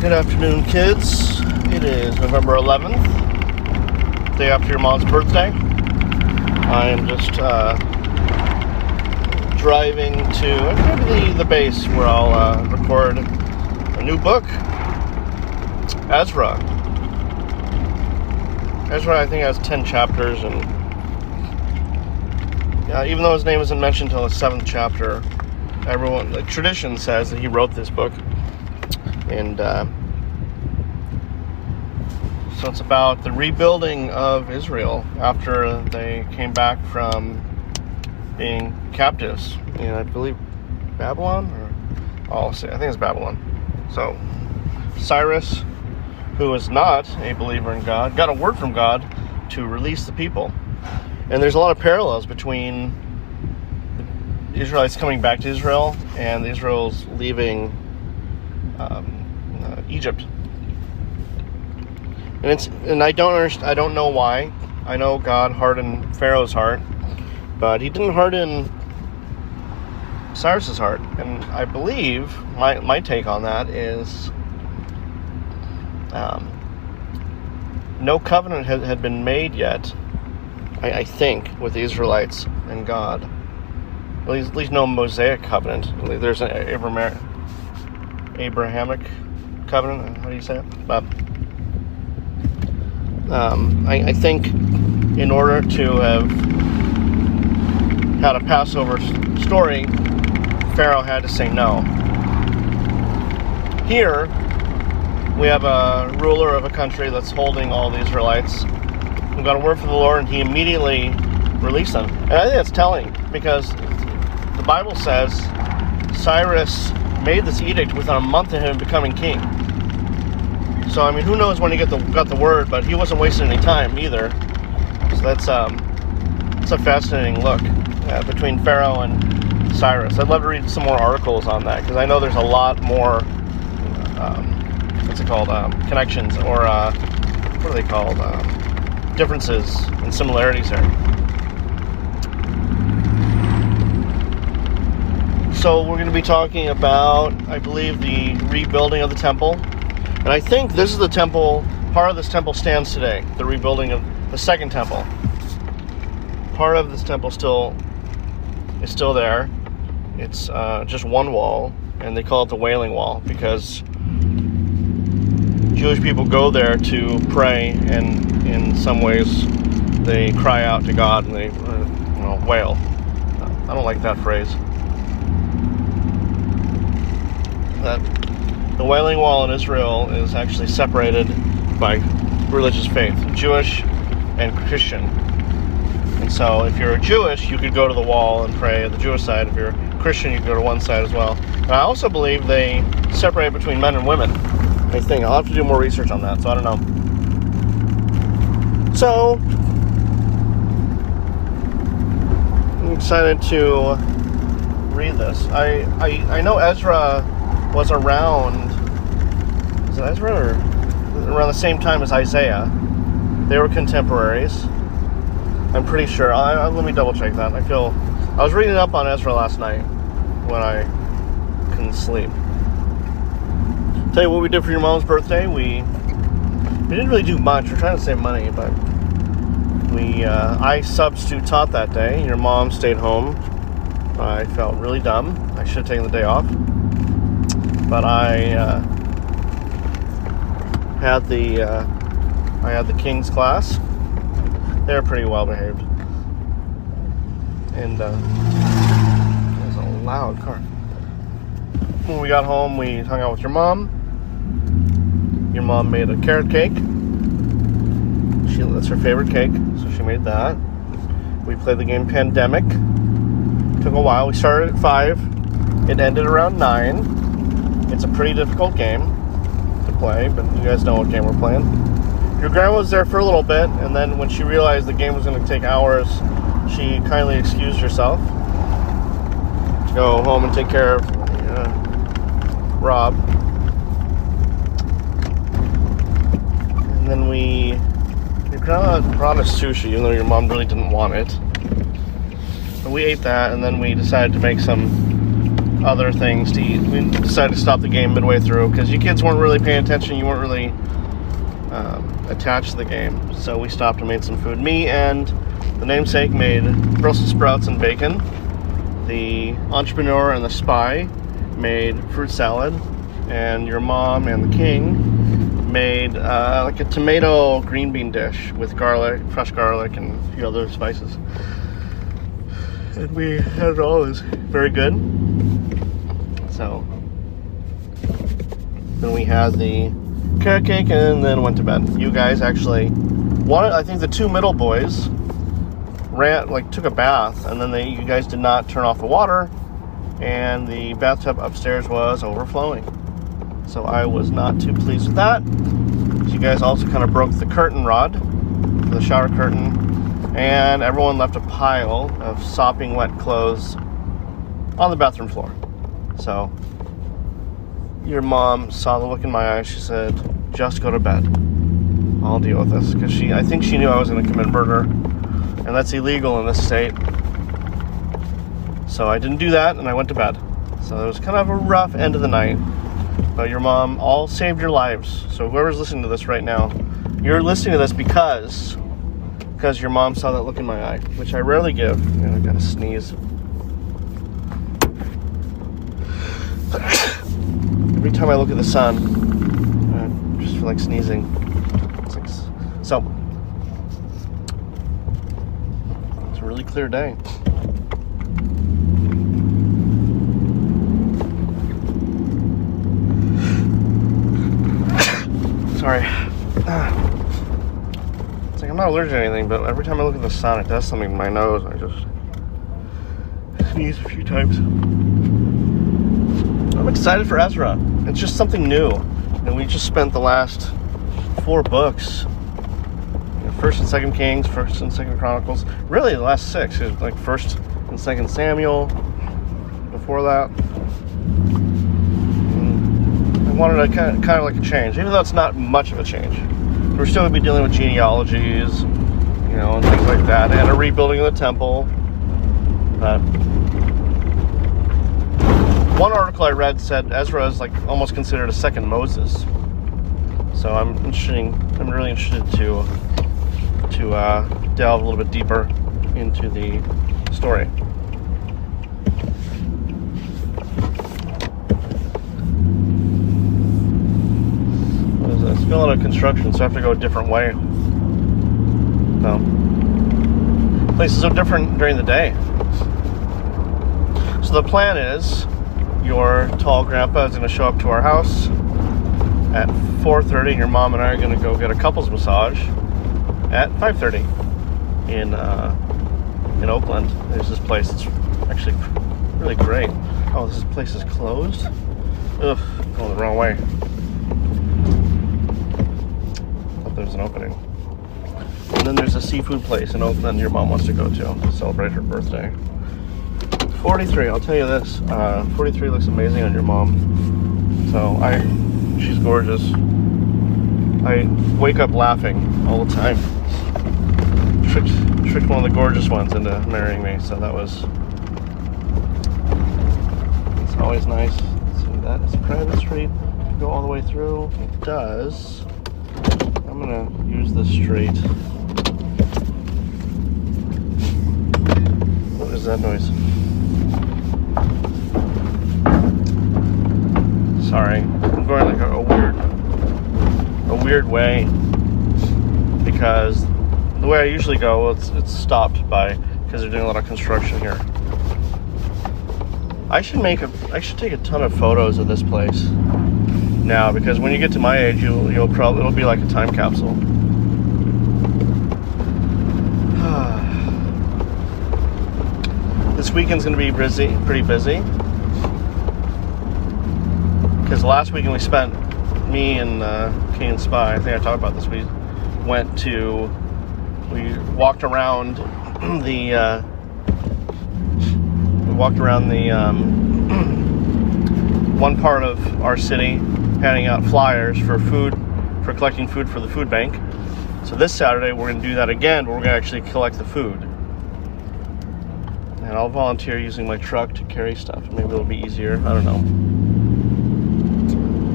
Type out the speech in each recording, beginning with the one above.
Good afternoon, kids. It is November 11th, day after your mom's birthday. I am just driving to the base where I'll record a new book, Ezra. Ezra, I think, has 10 chapters, and even though his name isn't mentioned until the 7th chapter, the tradition says that he wrote this book. And so it's about the rebuilding of Israel after they came back from being captives in, I believe, Babylon? I think it's Babylon. So Cyrus, who was not a believer in God, got a word from God to release the people. And there's a lot of parallels between the Israelites coming back to Israel and the Israels leaving Egypt. And I don't know why. I know God hardened Pharaoh's heart, but he didn't harden Cyrus's heart. And I believe my take on that is no covenant had been made yet, I think, with the Israelites and God. At least no Mosaic covenant. There's an Abrahamic covenant. How do you say it? But I think in order to have had a Passover story, Pharaoh had to say no. Here, we have a ruler of a country that's holding all the Israelites who got a word from the Lord, and he immediately released them. And I think that's telling, because the Bible says Cyrus made this edict within a month of him becoming king. So, I mean, who knows when he got the word, but he wasn't wasting any time either. So that's a fascinating look between Pharaoh and Cyrus. I'd love to read some more articles on that, because I know there's a lot more, connections, or what are they called? Differences and similarities there. So we're going to be talking about, I believe, the rebuilding of the temple. And I think this is the temple, part of this temple stands today, the rebuilding of the second temple. Part of this temple is still there. It's just one wall, and they call it the Wailing Wall, because Jewish people go there to pray, and in some ways they cry out to God, and they wail. I don't like that phrase. The Wailing Wall in Israel is actually separated by religious faith, Jewish and Christian. And so if you're Jewish, you could go to the wall and pray at the Jewish side. If you're Christian, you can go to one side as well. And I also believe they separate between men and women. I think I'll have to do more research on that, so I don't know. So I'm excited to read this. I know Ezra was around, is it Ezra, or around the same time as Isaiah? They were contemporaries, I'm pretty sure. Let me double check that. I was reading up on Ezra last night when I couldn't sleep. Tell you what we did for your mom's birthday. We didn't really do much. We're trying to save money, but I substitute taught that day. Your mom stayed home. I felt really dumb. I should have taken the day off. But I had the King's class. They were pretty well behaved. And it was a loud car. When we got home, we hung out with your mom. Your mom made a carrot cake. That's her favorite cake, so she made that. We played the game Pandemic. Took a while. We started at 5. It ended around 9. It's a pretty difficult game to play, but you guys know what game we're playing. Your grandma was there for a little bit, and then when she realized the game was going to take hours, she kindly excused herself to go home and take care of Rob. And then your grandma brought us sushi, even though your mom really didn't want it. But we ate that, and then we decided to make some other things to eat. We decided to stop the game midway through because you kids weren't really paying attention. You weren't really attached to the game. So we stopped and made some food. Me and the namesake made Brussels sprouts and bacon. The entrepreneur and the spy made fruit salad. And your mom and the king made like a tomato green bean dish with garlic, fresh garlic, and a few other spices. And we had it all. It was very good. So then we had the carrot cake and then went to bed. You guys actually, I think the two middle boys took a bath, and then you guys did not turn off the water, and the bathtub upstairs was overflowing. So I was not too pleased with that. So you guys also kind of broke the curtain rod, the shower curtain, and everyone left a pile of sopping wet clothes on the bathroom floor. So your mom saw the look in my eyes. She said, just go to bed. I'll deal with this. Because I think she knew I was going to commit murder. And that's illegal in this state. So I didn't do that, and I went to bed. So it was kind of a rough end of the night. But your mom all saved your lives. So whoever's listening to this right now, you're listening to this because your mom saw that look in my eye, which I rarely give. And I gotta sneeze. Every time I look at the sun, I just feel like sneezing. So it's a really clear day. Sorry. It's like I'm not allergic to anything, but every time I look at the sun, it does something to my nose. I just sneeze a few times. I'm excited for Ezra. It's just something new. And we just spent the last 4 books. 1st and 2nd Kings, 1st and 2nd Chronicles. Really, the last 6. It was like 1st and 2nd Samuel. Before that. I wanted a kind of like a change, even though it's not much of a change. We're still going to be dealing with genealogies, and things like that, and a rebuilding of the temple. But one article I read said Ezra is like almost considered a second Moses. So I'm really interested to delve a little bit deeper into the story. It's been a lot of construction, so I have to go a different way. Place is so different during the day. So the plan is, your tall grandpa is going to show up to our house at 4:30. Your mom and I are going to go get a couples massage at 5:30 in Oakland. There's this place that's actually really great. Oh, this place is closed? Ugh, going the wrong way. There's an opening. And then there's a seafood place in Oakland your mom wants to go to celebrate her birthday. 43, I'll tell you this. 43 looks amazing on your mom. So she's gorgeous. I wake up laughing all the time. Tricked one of the gorgeous ones into marrying me, so it's always nice. So that is a private street. Go all the way through. It does. I'm gonna use this street. What is that noise? Sorry, I'm going like a weird way because the way I usually go, it's stopped because they're doing a lot of construction here. I should take a ton of photos of this place now, because when you get to my age, it'll be like a time capsule. This weekend's gonna be pretty busy, because last weekend me and King and Spy, I think I talked about this. We walked around the one part of our city, handing out flyers for collecting food for the food bank. So this Saturday we're going to do that again, but we're going to actually collect the food. And I'll volunteer using my truck to carry stuff. Maybe it'll be easier. I don't know.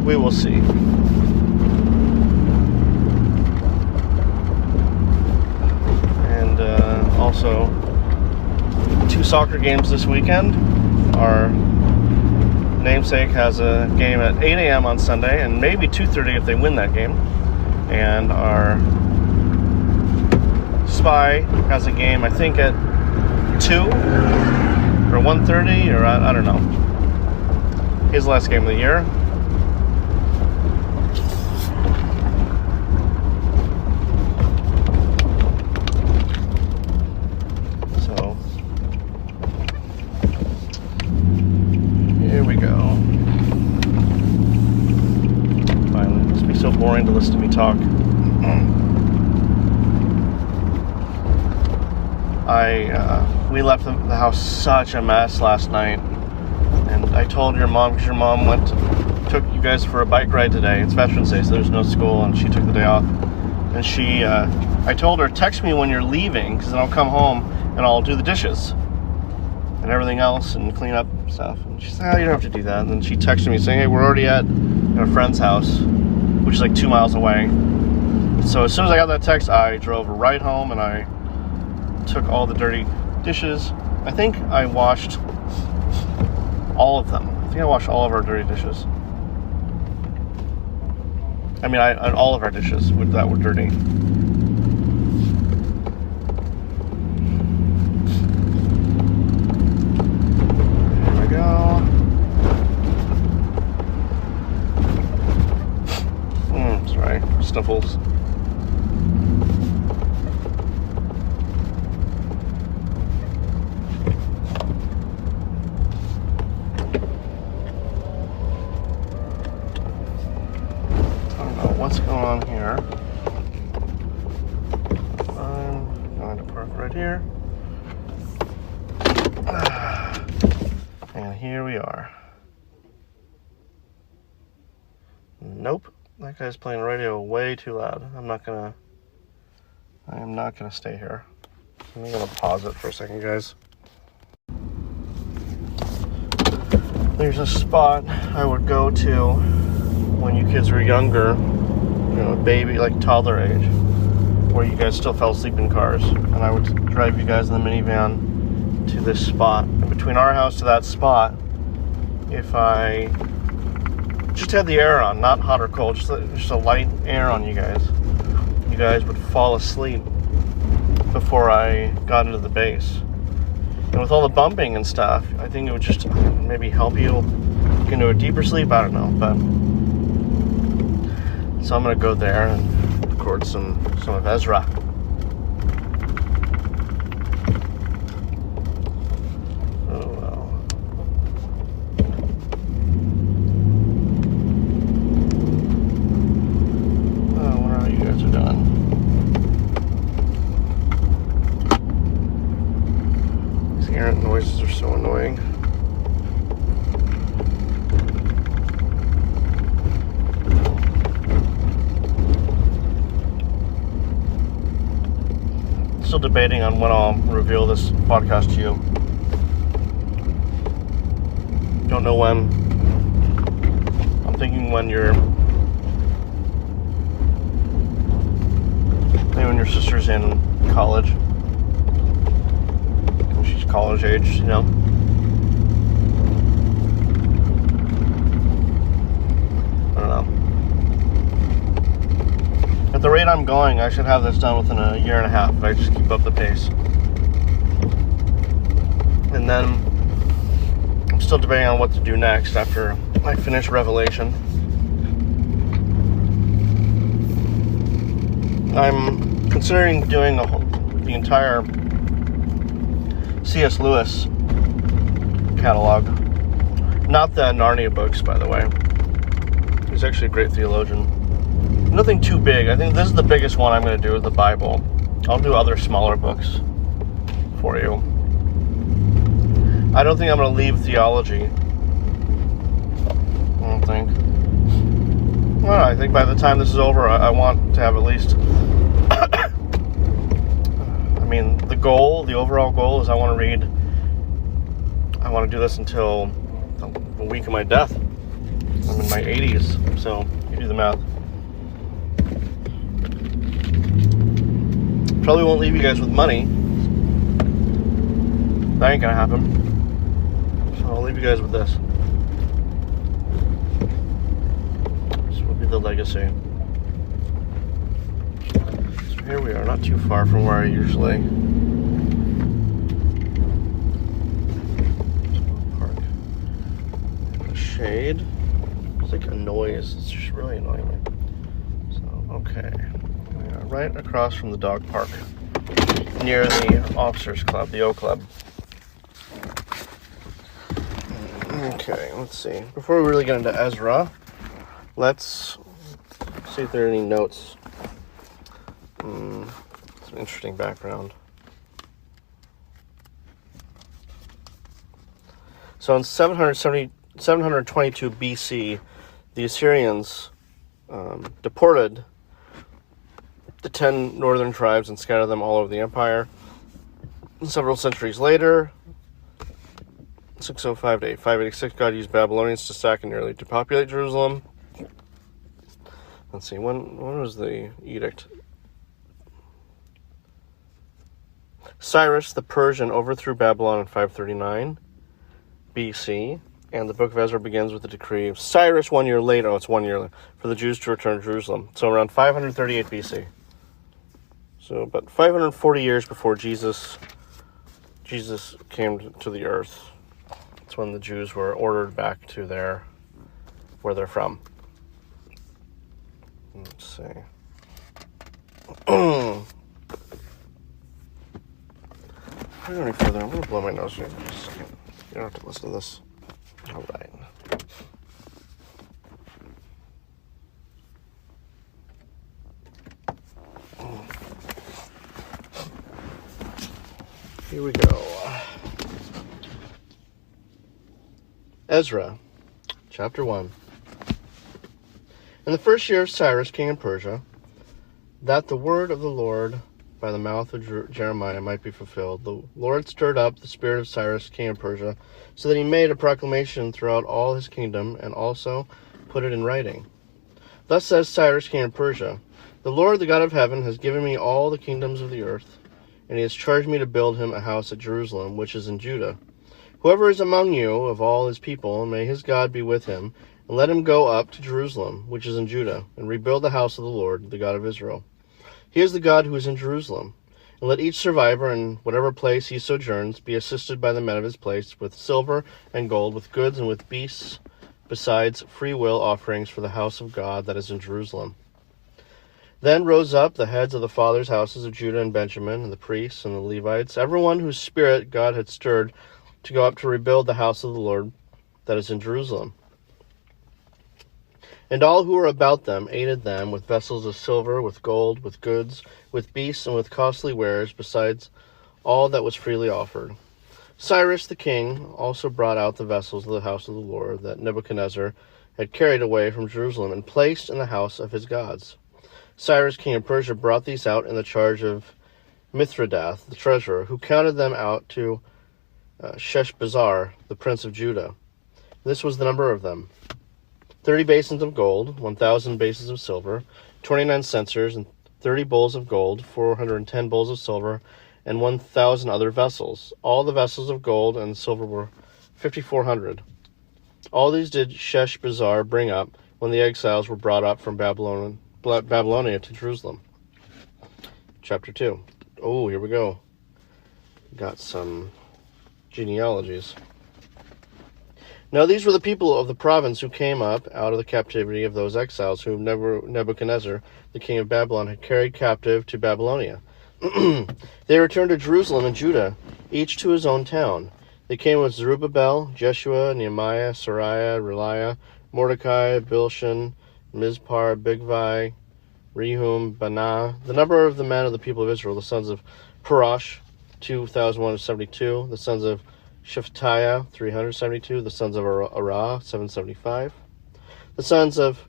We will see. And also, 2 soccer games this weekend. Our namesake has a game at 8 a.m. on Sunday, and maybe 2:30 if they win that game. And our spy has a game, I think, at 2 or 1:30, or I don't know. His last game of the year. So here we go. Finally, it must be so boring to listen to me talk. We left the house such a mess last night, and I told your mom, because your mom took you guys for a bike ride today. It's Veterans Day, so there's no school, and she took the day off. And I told her, text me when you're leaving, because then I'll come home and I'll do the dishes and everything else and clean up stuff. And she said, you don't have to do that. And then she texted me saying, hey, we're already at a friend's house, which is like 2 miles away. So as soon as I got that text, I drove right home and I took all the dirty dishes. I think I washed all of them. I think I washed all of our dirty dishes. I mean, all of our dishes that were dirty. There we go. Sorry, sniffles. What's going on here? I'm going to park right here. And here we are. Nope. That guy's playing radio way too loud. I am not gonna stay here. I'm gonna pause it for a second, guys. There's a spot I would go to when you kids were younger, baby, like toddler age, where you guys still fell asleep in cars, and I would drive you guys in the minivan to this spot. And between our house to that spot, if I just had the air on, not hot or cold, just a light air on you guys would fall asleep before I got into the base. And with all the bumping and stuff, I think it would just maybe help you get into a deeper sleep. I don't know, but so I'm gonna go there and record some of Ezra. Oh well. I wonder how you guys are doing. These errant noises are so annoying. Still debating on when I'll reveal this podcast to you. Don't know when. I'm thinking when maybe when your sister's in college. When she's college age, I don't know. At the rate I'm going, I should have this done within a year and a half if I just keep up the pace. And then I'm still debating on what to do next after I finish Revelation. I'm considering doing the entire C.S. Lewis catalog. Not the Narnia books, by the way. He's actually a great theologian. Nothing too big. I think this is the biggest one I'm going to do with the Bible. I'll do other smaller books for you. I don't think I'm going to leave theology. I don't think. Well, I think by the time this is over, I want to have at least... the overall goal is I want to read I want to do this until a week of my death. I'm in my 80s, so you do the math. Probably won't leave you guys with money. That ain't gonna happen. So I'll leave you guys with this. This will be the legacy. So here we are, not too far from where I usually park. Shade. It's like a noise. It's just really annoying me. So, okay. We are right across from the dog park, near the officers club, the O Club. Okay, let's see. Before we really get into Ezra, let's see if there are any notes. It's an interesting background. So in 722 BC, the Assyrians deported the 10 northern tribes and scattered them all over the empire. Several centuries later, 605 to 586, God used Babylonians to sack and nearly depopulate Jerusalem. Let's see, when was the edict? Cyrus the Persian overthrew Babylon in 539 BC, and the book of Ezra begins with the decree of Cyrus 1 year later. Oh, it's 1 year later, for the Jews to return to Jerusalem. So around 538 BC. So about 540 years before Jesus came to the earth. That's when the Jews were ordered back to where they're from. Let's see. Before I go any further, I'm going to blow my nose here. Just a second. You don't have to listen to this. All right. Here we go. Ezra, chapter 1. In the first year of Cyrus, king of Persia, that the word of the Lord by the mouth of Jeremiah might be fulfilled, the Lord stirred up the spirit of Cyrus, king of Persia, so that he made a proclamation throughout all his kingdom, and also put it in writing. Thus says Cyrus, king of Persia, the Lord, the God of heaven, has given me all the kingdoms of the earth, and he has charged me to build him a house at Jerusalem, which is in Judah. Whoever is among you of all his people, may his God be with him, and let him go up to Jerusalem, which is in Judah, and rebuild the house of the Lord, the God of Israel. He is the God who is in Jerusalem. And let each survivor in whatever place he sojourns be assisted by the men of his place with silver and gold, with goods and with beasts, besides free will offerings for the house of God that is in Jerusalem. Then rose up the heads of the fathers' houses of Judah and Benjamin, and the priests and the Levites, everyone whose spirit God had stirred to go up to rebuild the house of the Lord that is in Jerusalem. And all who were about them aided them with vessels of silver, with gold, with goods, with beasts, and with costly wares, besides all that was freely offered. Cyrus the king also brought out the vessels of the house of the Lord that Nebuchadnezzar had carried away from Jerusalem and placed in the house of his gods. Cyrus king of Persia brought these out in the charge of Mithridath, the treasurer, who counted them out to Sheshbazzar, the prince of Judah. This was the number of them: 30 basins of gold, 1,000 basins of silver, 29 censers, and 30 bowls of gold, 410 bowls of silver, and 1,000 other vessels. All the vessels of gold and silver were 5,400. All these did Sheshbazzar bring up when the exiles were brought up from Babylonia to Jerusalem. Chapter 2. Oh, here we go. Got some genealogies. Now these were the people of the province who came up out of the captivity of those exiles whom Nebuchadnezzar, the king of Babylon, had carried captive to Babylonia. They returned to Jerusalem and Judah, each to his own town. They came with Zerubbabel, Jeshua, Nehemiah, Sariah, Reliah, Mordecai, Bilshan, Mizpar, Bigvai, Rehum, Banah. The number of the men of the people of Israel, the sons of Parash, 2,172. The sons of Shephatiah, 372. The sons of Arah, 775. The sons of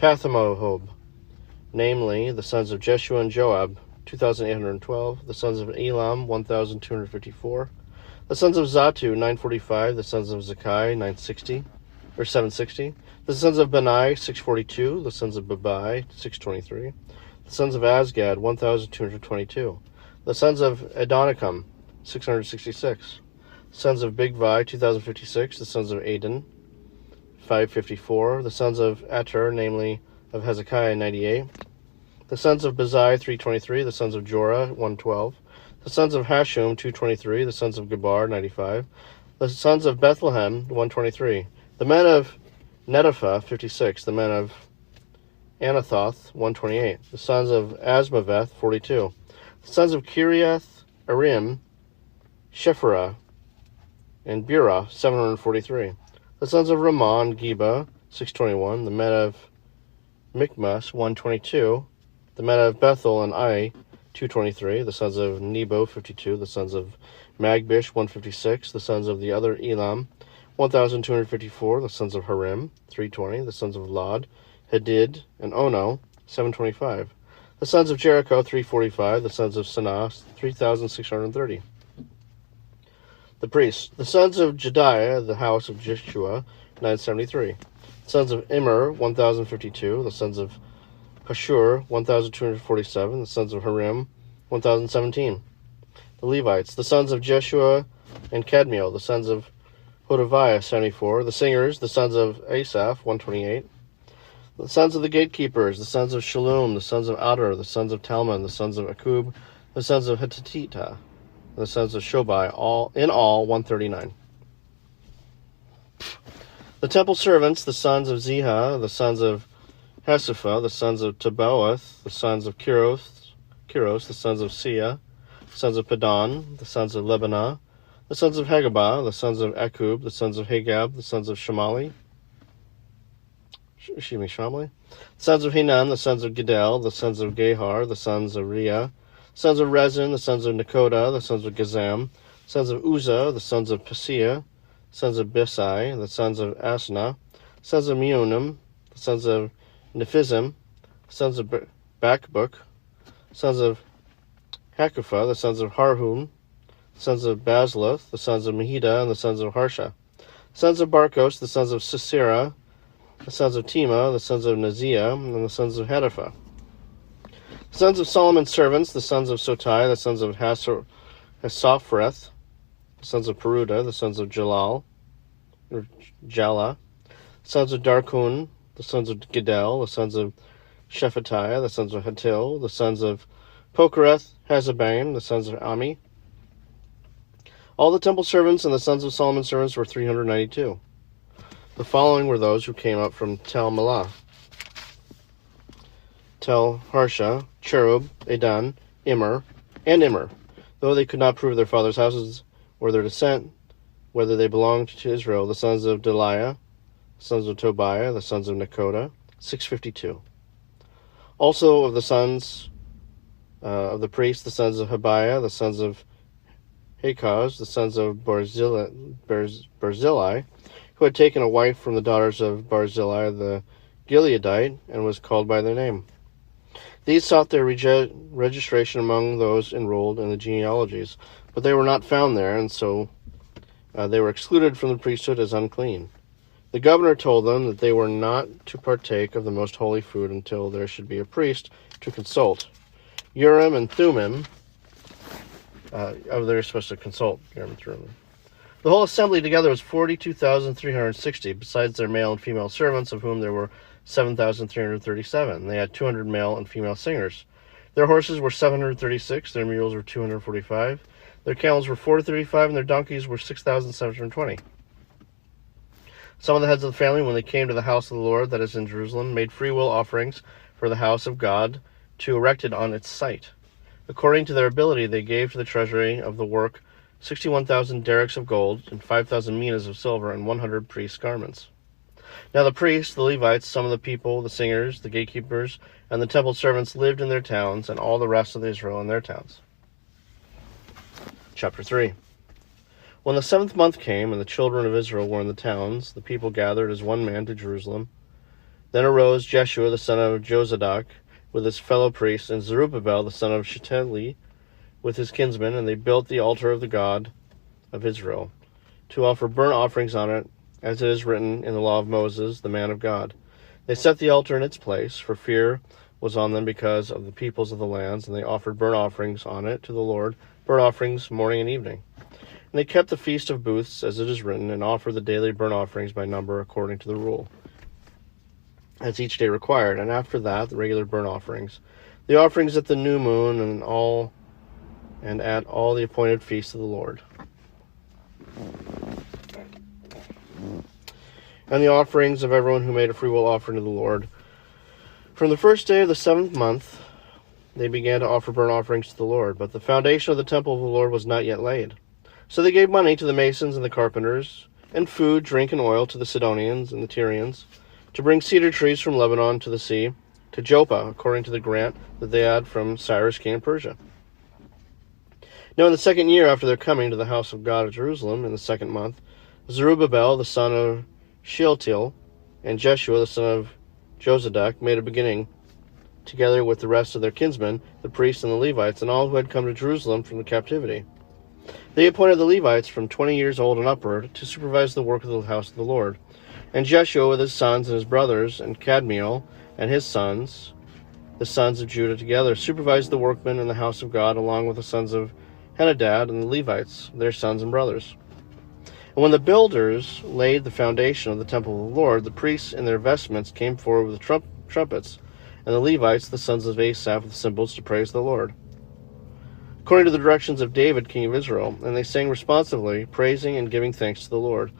Pathamohob, namely the sons of Jeshua and Joab, 2,812. The sons of Elam, 1,254. The sons of Zatu, 945. The sons of Zakai, 760. The sons of Benai, 642. The sons of Babai, 623. The sons of Azgad, 1,222. The sons of Adonicum, 666. Sons of Bigvai, 2,056. The sons of Adin, 554. The sons of Ater, namely of Hezekiah, 98. The sons of Bazai, 323. The sons of Jorah, 112. The sons of Hashum, 223. The sons of Gabar, 95. The sons of Bethlehem, 123. The men of Netopha, 56. The men of Anathoth, 128. The sons of Asmaveth, 42. The sons of Kiriath Arim, Shephirah, and Bera, 743. The sons of Ramon, Geba, 621. The men of Michmas, 122. The men of Bethel and Ai, 223. The sons of Nebo, 52. The sons of Magbish, 156. The sons of the other Elam, 1,254. The sons of Harim, 320. The sons of Lod, Hadid, and Ono, 725. The sons of Jericho, 345. The sons of Sanah, 3,630. The priests. The sons of Jediah, the house of Jeshua, 973. The sons of Immer, 1,052. The sons of Pashur, 1,247. The sons of Harim, 1,017. The Levites. The sons of Jeshua and Kadmiel. The sons of Hodaviah, 74. The singers. The sons of Asaph, 128. The sons of the gatekeepers. The sons of Shalom. The sons of Adar. The sons of Talmon. The sons of Akub. The sons of Hattatita. The sons of Shobai, in all 139. The temple servants, the sons of Ziha, the sons of Hasupha, the sons of Tabaoth, the sons of Kiros, the sons of Sia, the sons of Padan, the sons of Lebanah, the sons of Hagabah, the sons of Akub, the sons of Hagab, the sons of Shamali, the sons of Hinan, the sons of Gedel, the sons of Gehar, the sons of Riah, the sons of Rezin, the sons of Nakoda, the sons of Gazam, the sons of Uzzah, the sons of Paseah, the sons of Besai, the sons of Asna, the sons of Meonim, the sons of Nephizim, the sons of Bakbuk, the sons of Hakupha, the sons of Harhum, the sons of Basluth, the sons of Mahida, and the sons of Harsha, the sons of Barkos, the sons of Sisera, the sons of Tema, the sons of Naziah, and the sons of Hadaphah. The sons of Solomon's servants, the sons of Sotai, the sons of Hassophreth, the sons of Peruda, the sons of Jala, the sons of Darkun, the sons of Gedel, the sons of Shephatiah, the sons of Hatil, the sons of Pokereth Hazabaim, the sons of Ami. All the temple servants and the sons of Solomon's servants were 392. The following were those who came up from Tel Melah: Tel Harsha, Cherub, Edan, Immer, though they could not prove their fathers' houses or their descent, whether they belonged to Israel. The sons of Deliah, the sons of Tobiah, the sons of Nakoda, 652. Also of the sons of the priests, the sons of Habiah, the sons of Hakaz, the sons of Barzillai, who had taken a wife from the daughters of Barzillai the Gileadite, and was called by their name. These sought their registration among those enrolled in the genealogies, but they were not found there, and so they were excluded from the priesthood as unclean. The governor told them that they were not to partake of the most holy food until there should be a priest to consult. Urim and Thummim, they're supposed to consult Urim and Thummim. The whole assembly together was 42,360, besides their male and female servants, of whom there were 7,337. They had 200 male and female singers. Their horses were 736, their mules were 245, their camels were 435, and their donkeys were 6,720. Some of the heads of the family, when they came to the house of the Lord that is in Jerusalem, made freewill offerings for the house of God to erect it on its site. According to their ability, they gave to the treasury of the work 61,000 derricks of gold, and 5,000 minas of silver, and 100 priests' garments. Now the priests, the Levites, some of the people, the singers, the gatekeepers, and the temple servants lived in their towns, and all the rest of Israel in their towns. Chapter 3. When the 7th month came, and the children of Israel were in the towns, the people gathered as one man to Jerusalem. Then arose Jeshua the son of Jozadak with his fellow priests, and Zerubbabel the son of Shealtiel with his kinsmen, and they built the altar of the God of Israel, to offer burnt offerings on it, as it is written in the law of Moses, the man of God. They set the altar in its place, for fear was on them because of the peoples of the lands, and they offered burnt offerings on it to the Lord, burnt offerings morning and evening. And they kept the Feast of Booths, as it is written, and offered the daily burnt offerings by number according to the rule, as each day required. And after that, the regular burnt offerings, the offerings at the new moon, and at all the appointed feasts of the Lord, and the offerings of everyone who made a freewill offering to the Lord. From the first day of the 7th month, they began to offer burnt offerings to the Lord, but the foundation of the temple of the Lord was not yet laid. So they gave money to the masons and the carpenters, and food, drink, and oil to the Sidonians and the Tyrians, to bring cedar trees from Lebanon to the sea, to Joppa, according to the grant that they had from Cyrus, king of Persia. Now in the 2nd year after their coming to the house of God at Jerusalem, in the 2nd month, Zerubbabel, the son of Shealtiel, and Jeshua, the son of Jozadak, made a beginning, together with the rest of their kinsmen, the priests and the Levites, and all who had come to Jerusalem from the captivity. They appointed the Levites from 20 years old and upward to supervise the work of the house of the Lord. And Jeshua with his sons and his brothers, and Kadmiel and his sons, the sons of Judah, together supervised the workmen in the house of God, along with the sons of Henadad and the Levites, their sons and brothers. And when the builders laid the foundation of the temple of the Lord, the priests in their vestments came forward with trumpets, and the Levites, the sons of Asaph, with cymbals to praise the Lord, according to the directions of David, king of Israel. And they sang responsively, praising and giving thanks to the Lord.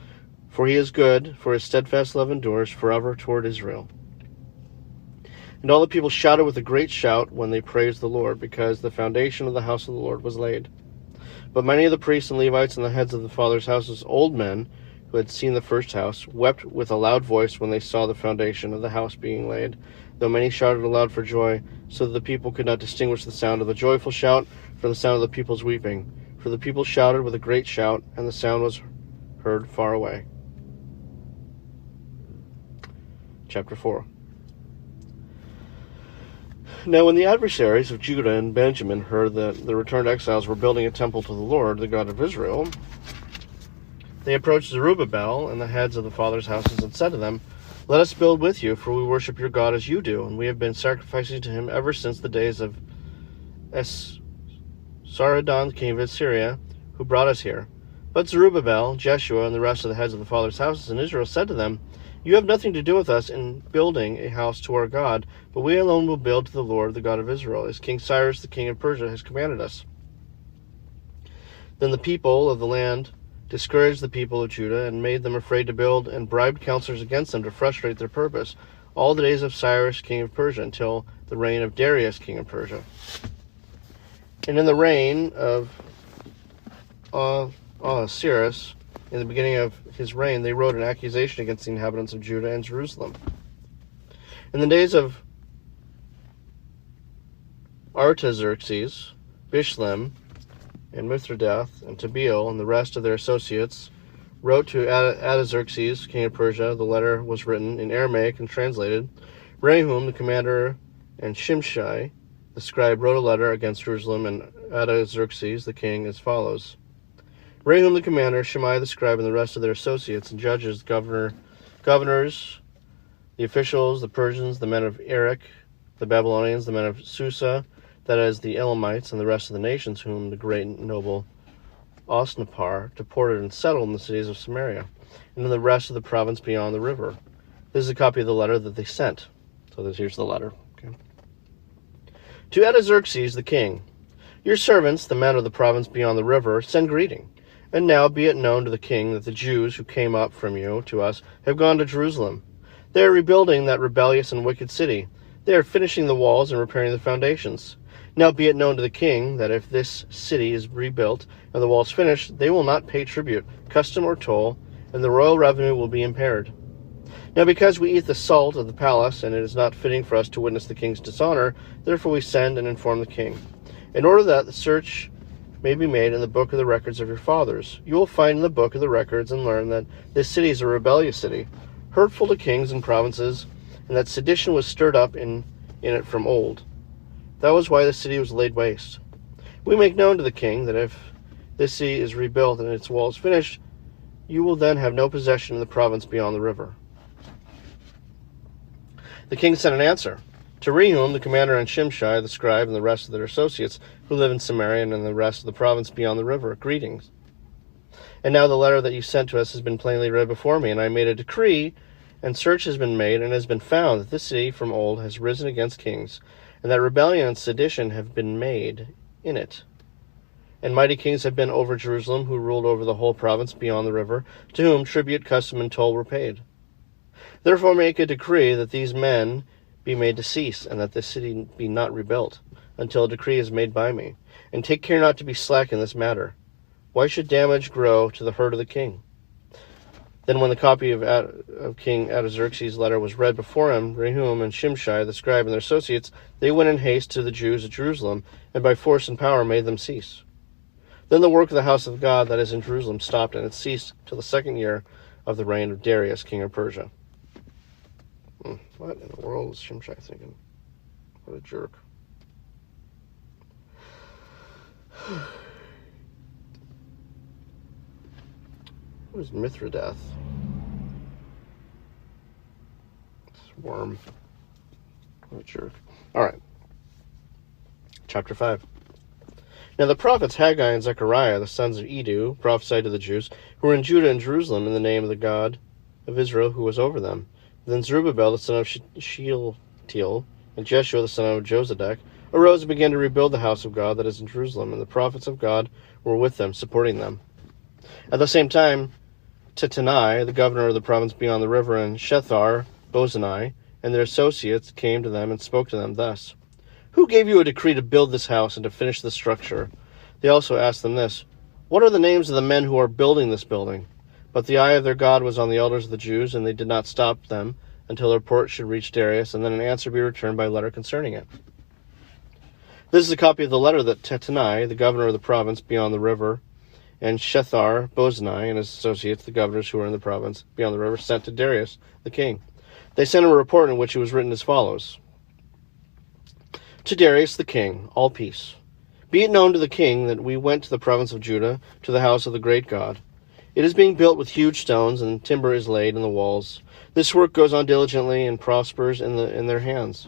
For he is good, for his steadfast love endures forever toward Israel. And all the people shouted with a great shout when they praised the Lord, because the foundation of the house of the Lord was laid. But many of the priests and Levites and the heads of the fathers' houses, old men who had seen the first house, wept with a loud voice when they saw the foundation of the house being laid, though many shouted aloud for joy, so that the people could not distinguish the sound of the joyful shout from the sound of the people's weeping. For the people shouted with a great shout, and the sound was heard far away. Chapter 4. Now when the adversaries of Judah and Benjamin heard that the returned exiles were building a temple to the Lord, the God of Israel, they approached Zerubbabel and the heads of the fathers' houses and said to them, Let us build with you, for we worship your God as you do, and we have been sacrificing to him ever since the days of Esarhaddon, king of Assyria, who brought us here. But Zerubbabel, Jeshua, and the rest of the heads of the fathers' houses in Israel said to them, You have nothing to do with us in building a house to our God, but we alone will build to the Lord, the God of Israel, as King Cyrus, the king of Persia, has commanded us. Then the people of the land discouraged the people of Judah and made them afraid to build, and bribed counselors against them to frustrate their purpose, all the days of Cyrus, king of Persia, until the reign of Darius, king of Persia. And in the reign of Cyrus, in the beginning of his reign, they wrote an accusation against the inhabitants of Judah and Jerusalem. In the days of Artaxerxes, Bishlam, and Mithridath, and Tabeel, and the rest of their associates, wrote to Artaxerxes, king of Persia. The letter was written in Aramaic and translated. Rehum, the commander, and Shimshai, the scribe, wrote a letter against Jerusalem and Artaxerxes, the king, as follows. Rehum the commander, Shimei the scribe, and the rest of their associates and judges, governors, the officials, the Persians, the men of Erech, the Babylonians, the men of Susa, that is, the Elamites, and the rest of the nations whom the great and noble Osnappar deported and settled in the cities of Samaria, and in the rest of the province beyond the river. This is a copy of the letter that they sent. So here's the letter. Okay. To Artaxerxes the king, Your servants, the men of the province beyond the river, send greeting. And now be it known to the king that the Jews who came up from you to us have gone to Jerusalem. They are rebuilding that rebellious and wicked city. They are finishing the walls and repairing the foundations. Now be it known to the king that if this city is rebuilt and the walls finished, they will not pay tribute, custom, or toll, and the royal revenue will be impaired. Now because we eat the salt of the palace, and it is not fitting for us to witness the king's dishonor, therefore we send and inform the king, in order that the search may be made in the book of the records of your fathers. You will find in the book of the records and learn that this city is a rebellious city, hurtful to kings and provinces, and that sedition was stirred up in it from old. That was why the city was laid waste. We make known to the king that if this city is rebuilt and its walls finished, you will then have no possession in the province beyond the river." The king sent an answer to Rehum, the commander, and Shimshai, the scribe, and the rest of their associates who live in Samaria and in the rest of the province beyond the river. Greetings. And now the letter that you sent to us has been plainly read before me, and I made a decree, and search has been made, and it has been found that this city from old has risen against kings, and that rebellion and sedition have been made in it. And mighty kings have been over Jerusalem, who ruled over the whole province beyond the river, to whom tribute, custom, and toll were paid. Therefore make a decree that these men be made to cease, and that this city be not rebuilt, until a decree is made by me. And take care not to be slack in this matter. Why should damage grow to the hurt of the king? Then when the copy of King Artaxerxes' letter was read before him, Rehum and Shimshai, the scribe, and their associates, they went in haste to the Jews at Jerusalem, and by force and power made them cease. Then the work of the house of God that is in Jerusalem stopped, and it ceased till the 2nd year of the reign of Darius, king of Persia. What in the world is Shimshai thinking? What a jerk. What is Mithridath? This worm. What a jerk. All right. Chapter 5. Now the prophets Haggai and Zechariah, the sons of Edu, prophesied to the Jews who were in Judah and Jerusalem in the name of the God of Israel who was over them. Then Zerubbabel, the son of Shealtiel, and Jeshua, the son of Jozadak, arose and began to rebuild the house of God that is in Jerusalem, and the prophets of God were with them, supporting them. At the same time, Tattenai, the governor of the province beyond the river, and Shethar-Bozenai, and their associates came to them and spoke to them thus: "Who gave you a decree to build this house and to finish the structure?" They also asked them this: "What are the names of the men who are building this building?" But the eye of their God was on the elders of the Jews, and they did not stop them until the report should reach Darius, and then an answer be returned by letter concerning it. This is a copy of the letter that Tattenai, the governor of the province beyond the river, and Shethar-Bozenai and his associates, the governors who were in the province beyond the river, sent to Darius, the king. They sent him a report in which it was written as follows: "To Darius the king, all peace. Be it known to the king that we went to the province of Judah, to the house of the great God. It is being built with huge stones, and timber is laid in the walls. This work goes on diligently and prospers in their hands.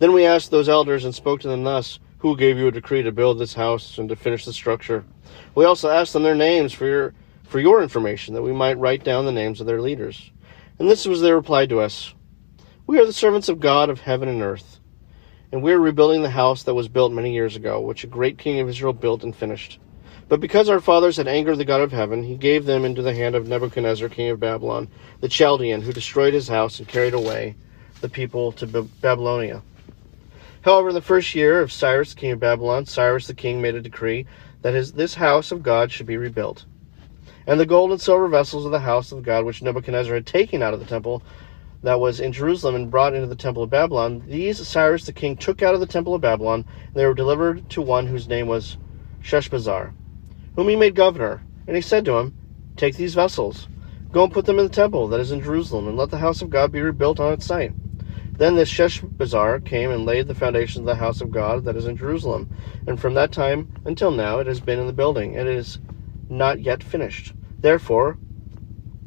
Then we asked those elders and spoke to them thus: Who gave you a decree to build this house and to finish the structure? We also asked them their names for your information, that we might write down the names of their leaders. And this was their reply to us: We are the servants of God of heaven and earth, and we are rebuilding the house that was built many years ago, which a great king of Israel built and finished. But because our fathers had angered the God of heaven, he gave them into the hand of Nebuchadnezzar, king of Babylon, the Chaldean, who destroyed his house and carried away the people to Babylonia. However, in the 1st year of Cyrus, king of Babylon, Cyrus the king made a decree that this house of God should be rebuilt. And the gold and silver vessels of the house of God, which Nebuchadnezzar had taken out of the temple that was in Jerusalem and brought into the temple of Babylon, these Cyrus the king took out of the temple of Babylon, and they were delivered to one whose name was Sheshbazzar, whom he made governor. And he said to him, Take these vessels, go and put them in the temple that is in Jerusalem, and let the house of God be rebuilt on its site. Then this Sheshbazzar came and laid the foundations of the house of God that is in Jerusalem, and from that time until now it has been in the building, and it is not yet finished. Therefore,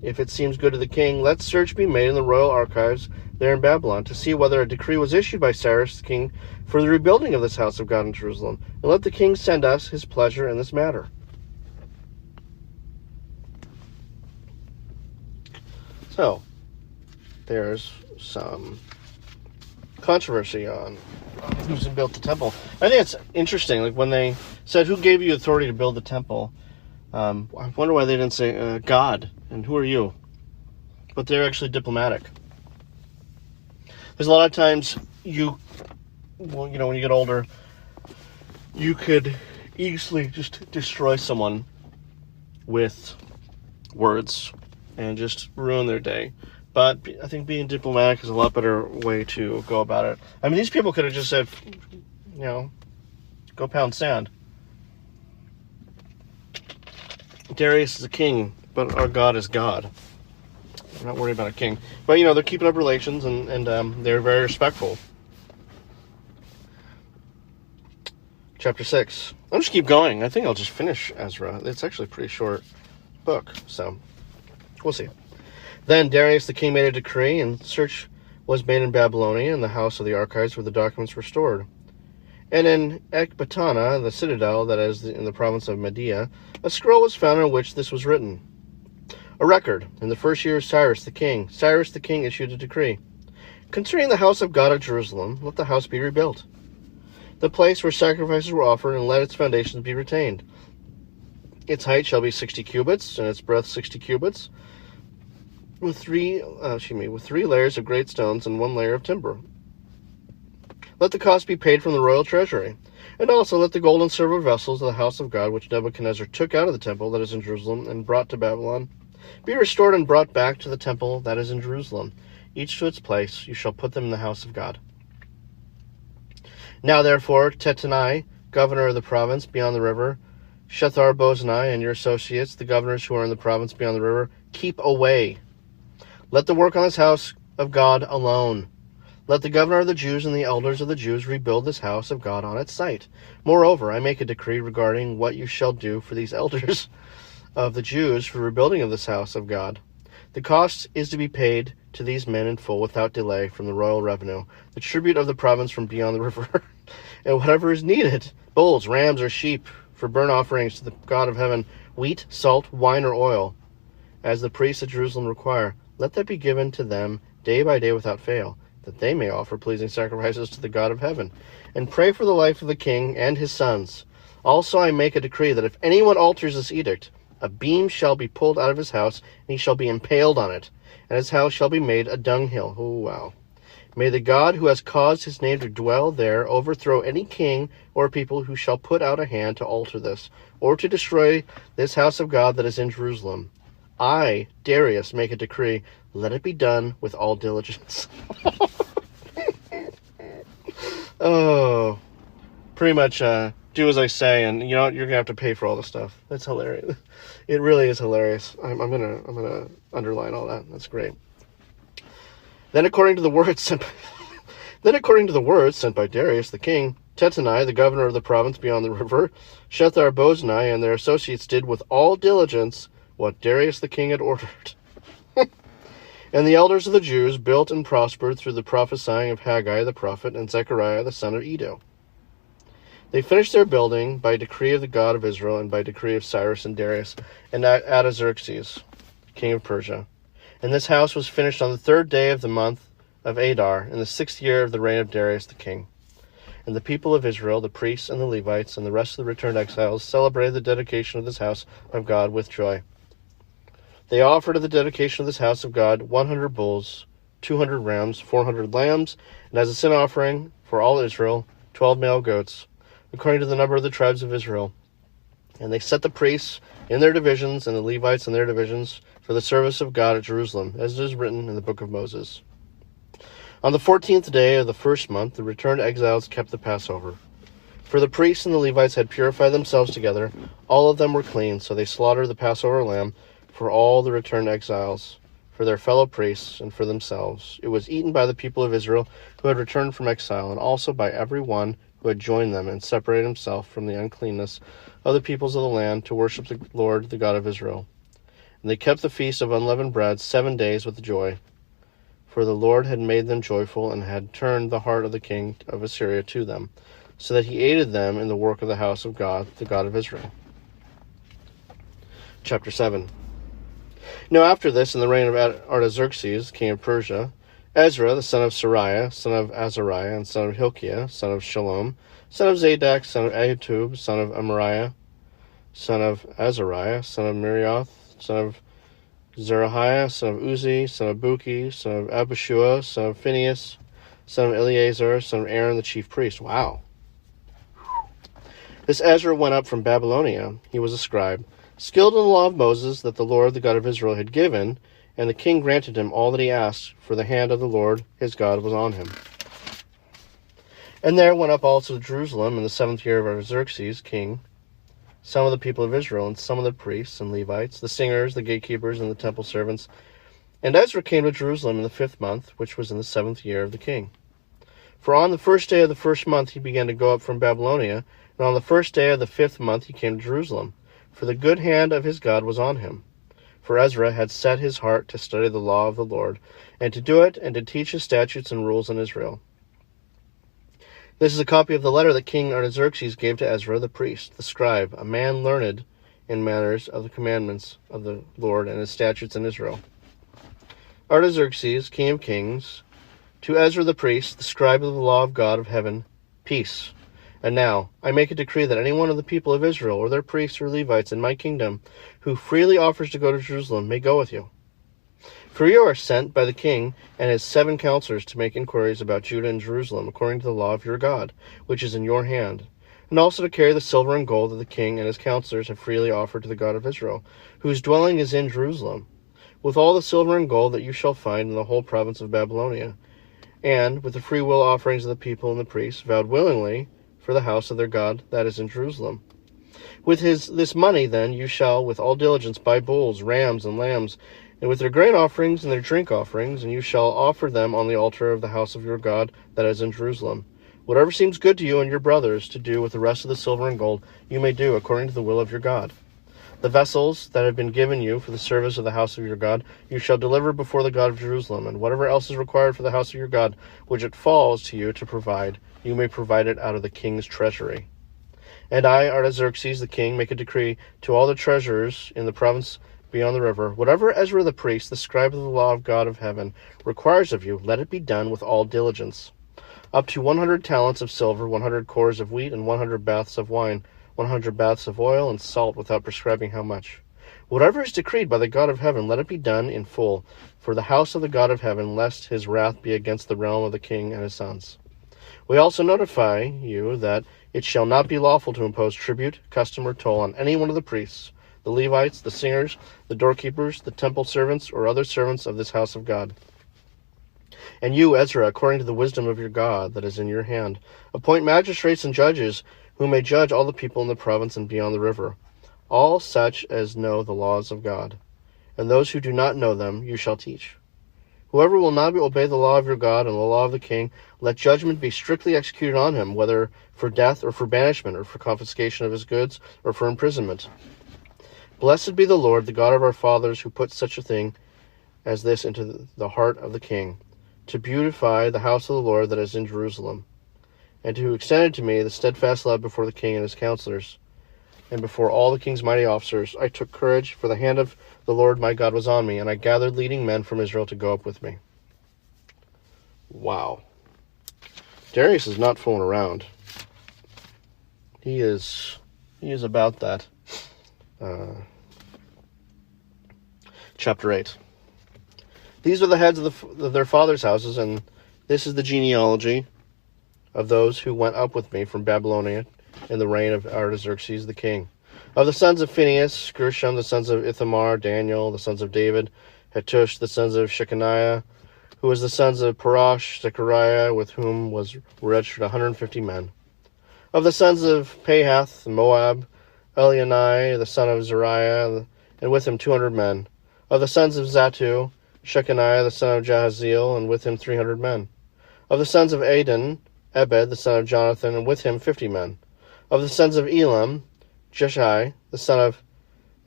if it seems good to the king, let search be made in the royal archives there in Babylon, to see whether a decree was issued by Cyrus the king for the rebuilding of this house of God in Jerusalem, and let the king send us his pleasure in this matter." So, there's some controversy on who's built the temple. I think it's interesting, like when they said, "Who gave you authority to build the temple?" I wonder why they didn't say God, and who are you? But they're actually diplomatic. There's a lot of times when you get older, you could easily just destroy someone with words and just ruin their day. But I think being diplomatic is a lot better way to go about it. I mean, these people could have just said, go pound sand. Darius is a king, but our God is God. I'm not worried about a king. But, they're keeping up relations, and they're very respectful. Chapter 6. I'll just keep going. I think I'll just finish Ezra. It's actually a pretty short book, so we'll see. Then Darius the king made a decree, and search was made in Babylonia in the house of the archives where the documents were stored. And in Ecbatana, the citadel that is in the province of Media, a scroll was found in which this was written. A record. In the first year of Cyrus the king issued a decree. Concerning the house of God at Jerusalem, let the house be rebuilt. The place where sacrifices were offered, and let its foundations be retained. Its height shall be 60 cubits, and its breadth 60 cubits, with three layers of great stones and 1 layer of timber. Let the cost be paid from the royal treasury, and also let the gold and silver vessels of the house of God, which Nebuchadnezzar took out of the temple that is in Jerusalem and brought to Babylon, be restored and brought back to the temple that is in Jerusalem, each to its place. You shall put them in the house of God. Now therefore, Tattenai, governor of the province beyond the river, Shethar-boznai, and your associates, the governors who are in the province beyond the river, keep away. Let the work on this house of God alone. Let the governor of the Jews and the elders of the Jews rebuild this house of God on its site. Moreover, I make a decree regarding what you shall do for these elders of the Jews for rebuilding of this house of God. The cost is to be paid to these men in full without delay from the royal revenue, the tribute of the province from beyond the river, and whatever is needed, bulls, rams, or sheep, for burnt offerings to the God of heaven, wheat, salt, wine, or oil, as the priests at Jerusalem require. Let that be given to them day by day without fail, that they may offer pleasing sacrifices to the God of heaven, and pray for the life of the king and his sons. Also I make a decree that if anyone alters this edict, a beam shall be pulled out of his house, and he shall be impaled on it, and his house shall be made a dunghill. Oh, wow. May the God who has caused his name to dwell there overthrow any king or people who shall put out a hand to alter this, or to destroy this house of God that is in Jerusalem. I, Darius, make a decree. Let it be done with all diligence. Oh, pretty much do as I say, and you know what? You're gonna have to pay for all the stuff. That's hilarious. It really is hilarious. I'm gonna underline all that. That's great. Then according to the words sent by Darius the king, Tattenai, the governor of the province beyond the river, Shethar-boznai, and their associates did with all diligence what Darius the king had ordered. And the elders of the Jews built and prospered through the prophesying of Haggai the prophet and Zechariah the son of Iddo. They finished their building by decree of the God of Israel and by decree of Cyrus and Darius and Artaxerxes, king of Persia. And this house was finished on the 3rd day of the month of Adar, in the 6th year of the reign of Darius the king. And the people of Israel, the priests and the Levites, and the rest of the returned exiles, celebrated the dedication of this house of God with joy. They offered at the dedication of this house of God 100 bulls, 200 rams, 400 lambs, and as a sin offering for all Israel, 12 male goats, according to the number of the tribes of Israel. And they set the priests in their divisions and the Levites in their divisions for the service of God at Jerusalem, as it is written in the book of Moses. On the 14th day of the 1st month, the returned exiles kept the Passover. For the priests and the Levites had purified themselves together. All of them were clean, so they slaughtered the Passover lamb for all the returned exiles, for their fellow priests, and for themselves. It was eaten by the people of Israel who had returned from exile, and also by every one who had joined them and separated himself from the uncleanness of the peoples of the land to worship the Lord, the God of Israel. And they kept the feast of unleavened bread 7 days with joy, for the Lord had made them joyful and had turned the heart of the king of Assyria to them, so that he aided them in the work of the house of God, the God of Israel. Chapter 7. Now after this, in the reign of Artaxerxes, king of Persia, Ezra, the son of Sariah, son of Azariah, and son of Hilkiah, son of Shalom, son of Zadok, son of Ahitub, son of Amariah, son of Azariah, son of Mirioth, son of Zerahiah, son of Uzi, son of Buki, son of Abishua, son of Phinehas, son of Eleazar, son of Aaron, the chief priest. Wow. This Ezra went up from Babylonia. He was a scribe, skilled in the law of Moses that the Lord, the God of Israel, had given, and the king granted him all that he asked, for the hand of the Lord his God was on him. And there went up also to Jerusalem in the 7th year of Artaxerxes, king, some of the people of Israel, and some of the priests and Levites, the singers, the gatekeepers, and the temple servants. And Ezra came to Jerusalem in the 5th month, which was in the 7th year of the king. For on the 1st day of the 1st month he began to go up from Babylonia, And on the first day of the 5th month he came to Jerusalem, for the good hand of his God was on him. For Ezra had set his heart to study the law of the Lord, and to do it, and to teach his statutes and rules in Israel. This is a copy of the letter that King Artaxerxes gave to Ezra the priest, the scribe, a man learned in matters of the commandments of the Lord and his statutes in Israel. Artaxerxes, king of kings, to Ezra the priest, the scribe of the law of God of heaven, peace. And now I make a decree that any one of the people of Israel, or their priests or Levites in my kingdom, who freely offers to go to Jerusalem, may go with you. For you are sent by the king and his 7 counselors to make inquiries about Judah and Jerusalem, according to the law of your God, which is in your hand, and also to carry the silver and gold that the king and his counselors have freely offered to the God of Israel, whose dwelling is in Jerusalem, with all the silver and gold that you shall find in the whole province of Babylonia, and with the free will offerings of the people and the priests, vowed willingly for the house of their God that is in Jerusalem. With this money, then, you shall with all diligence buy bulls, rams, and lambs, and with their grain offerings and their drink offerings, and you shall offer them on the altar of the house of your God that is in Jerusalem. Whatever seems good to you and your brothers to do with the rest of the silver and gold, you may do according to the will of your God. The vessels that have been given you for the service of the house of your God, you shall deliver before the God of Jerusalem, and whatever else is required for the house of your God, which it falls to you to provide, you may provide it out of the king's treasury. And I, Artaxerxes the king, make a decree to all the treasurers in the province beyond the river, whatever Ezra the priest, the scribe of the law of God of heaven, requires of you, let it be done with all diligence. Up to 100 talents of silver, 100 cores of wheat, and 100 baths of wine, 100 baths of oil, and salt, without prescribing how much. Whatever is decreed by the God of heaven, let it be done in full, for the house of the God of heaven, lest his wrath be against the realm of the king and his sons. We also notify you that it shall not be lawful to impose tribute, custom, or toll on any one of the priests, the Levites, the singers, the doorkeepers, the temple servants, or other servants of this house of God. And you, Ezra, according to the wisdom of your God that is in your hand, appoint magistrates and judges who may judge all the people in the province and beyond the river, all such as know the laws of God. And those who do not know them you shall teach. Whoever will not obey the law of your God and the law of the king, let judgment be strictly executed on him, whether for death or for banishment or for confiscation of his goods or for imprisonment. Blessed be the Lord, the God of our fathers, who put such a thing as this into the heart of the king, to beautify the house of the Lord that is in Jerusalem, and who extended to me the steadfast love before the king and his counselors, and before all the king's mighty officers. I took courage, for the hand of the Lord my God was on me, and I gathered leading men from Israel to go up with me. Wow. Darius is not fooling around. He is about that. Chapter 8. These are the heads of their fathers' houses, and this is the genealogy of those who went up with me from Babylonia in the reign of Artaxerxes the king. Of the sons of Phinehas, Gershom, the sons of Ithamar, Daniel, the sons of David, Hattush, the sons of Shechaniah, who was the sons of Parash, Zechariah, with whom were registered 150 men. Of the sons of Pahath, Moab, Elionai, the son of Zariah, and with him 200 men. Of the sons of Zatu, Shechaniah, the son of Jahaziel, and with him 300 men. Of the sons of Adin, Ebed, the son of Jonathan, and with him 50 men. Of the sons of Elam, Jeshai, the son of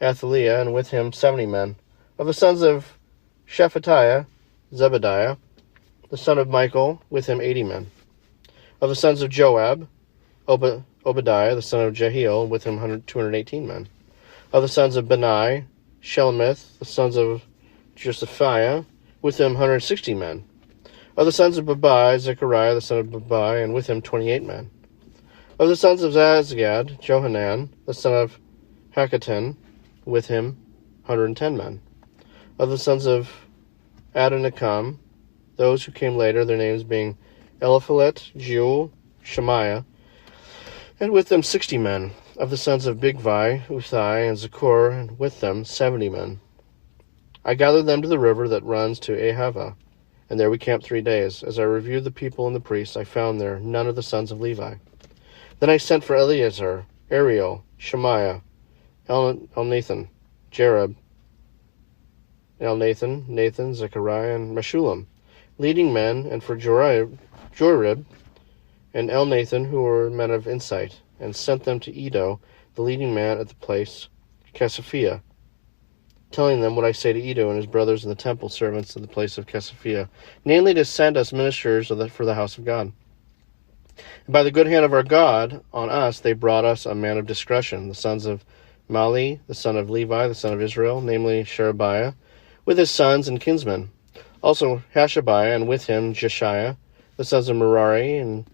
Athaliah, and with him 70 men. Of the sons of Shephatiah, Zebediah, the son of Michael, with him 80 men. Of the sons of Joab, Obadiah, the son of Jehiel, with him 218 men. Of the sons of Benai, Shelomith, the sons of Josephiah, with him 160 men. Of the sons of Babai, Zechariah, the son of Babai, and with him 28 men. Of the sons of Zazgad, Johanan, the son of Hakatan, with him 110 men. Of the sons of Adonikam, those who came later, their names being Eliphalet, Jeuel, Shemaiah, and with them 60 men. Of the sons of Bigvai, Uthai, and Zakur, and with them 70 men. I gathered them to the river that runs to Ahava, and there we camped 3 days. As I reviewed the people and the priests, I found there none of the sons of Levi. Then I sent for Eleazar, Ariel, Shemaiah, Elnathan, Jereb, Nathan, Zechariah, and Meshullam, leading men, and for Jorib and Elnathan, who were men of insight. and sent them to Iddo, the leading man at the place Cassiphia, telling them what I say to Iddo and his brothers and the temple servants of the place of Cassiphia, namely to send us ministers for the house of God. And by the good hand of our God on us, they brought us a man of discretion, the sons of Mali, the son of Levi, the son of Israel, namely Sherebiah, with his sons and kinsmen. Also Hashabiah, and with him Jeshiah, the sons of Merari, and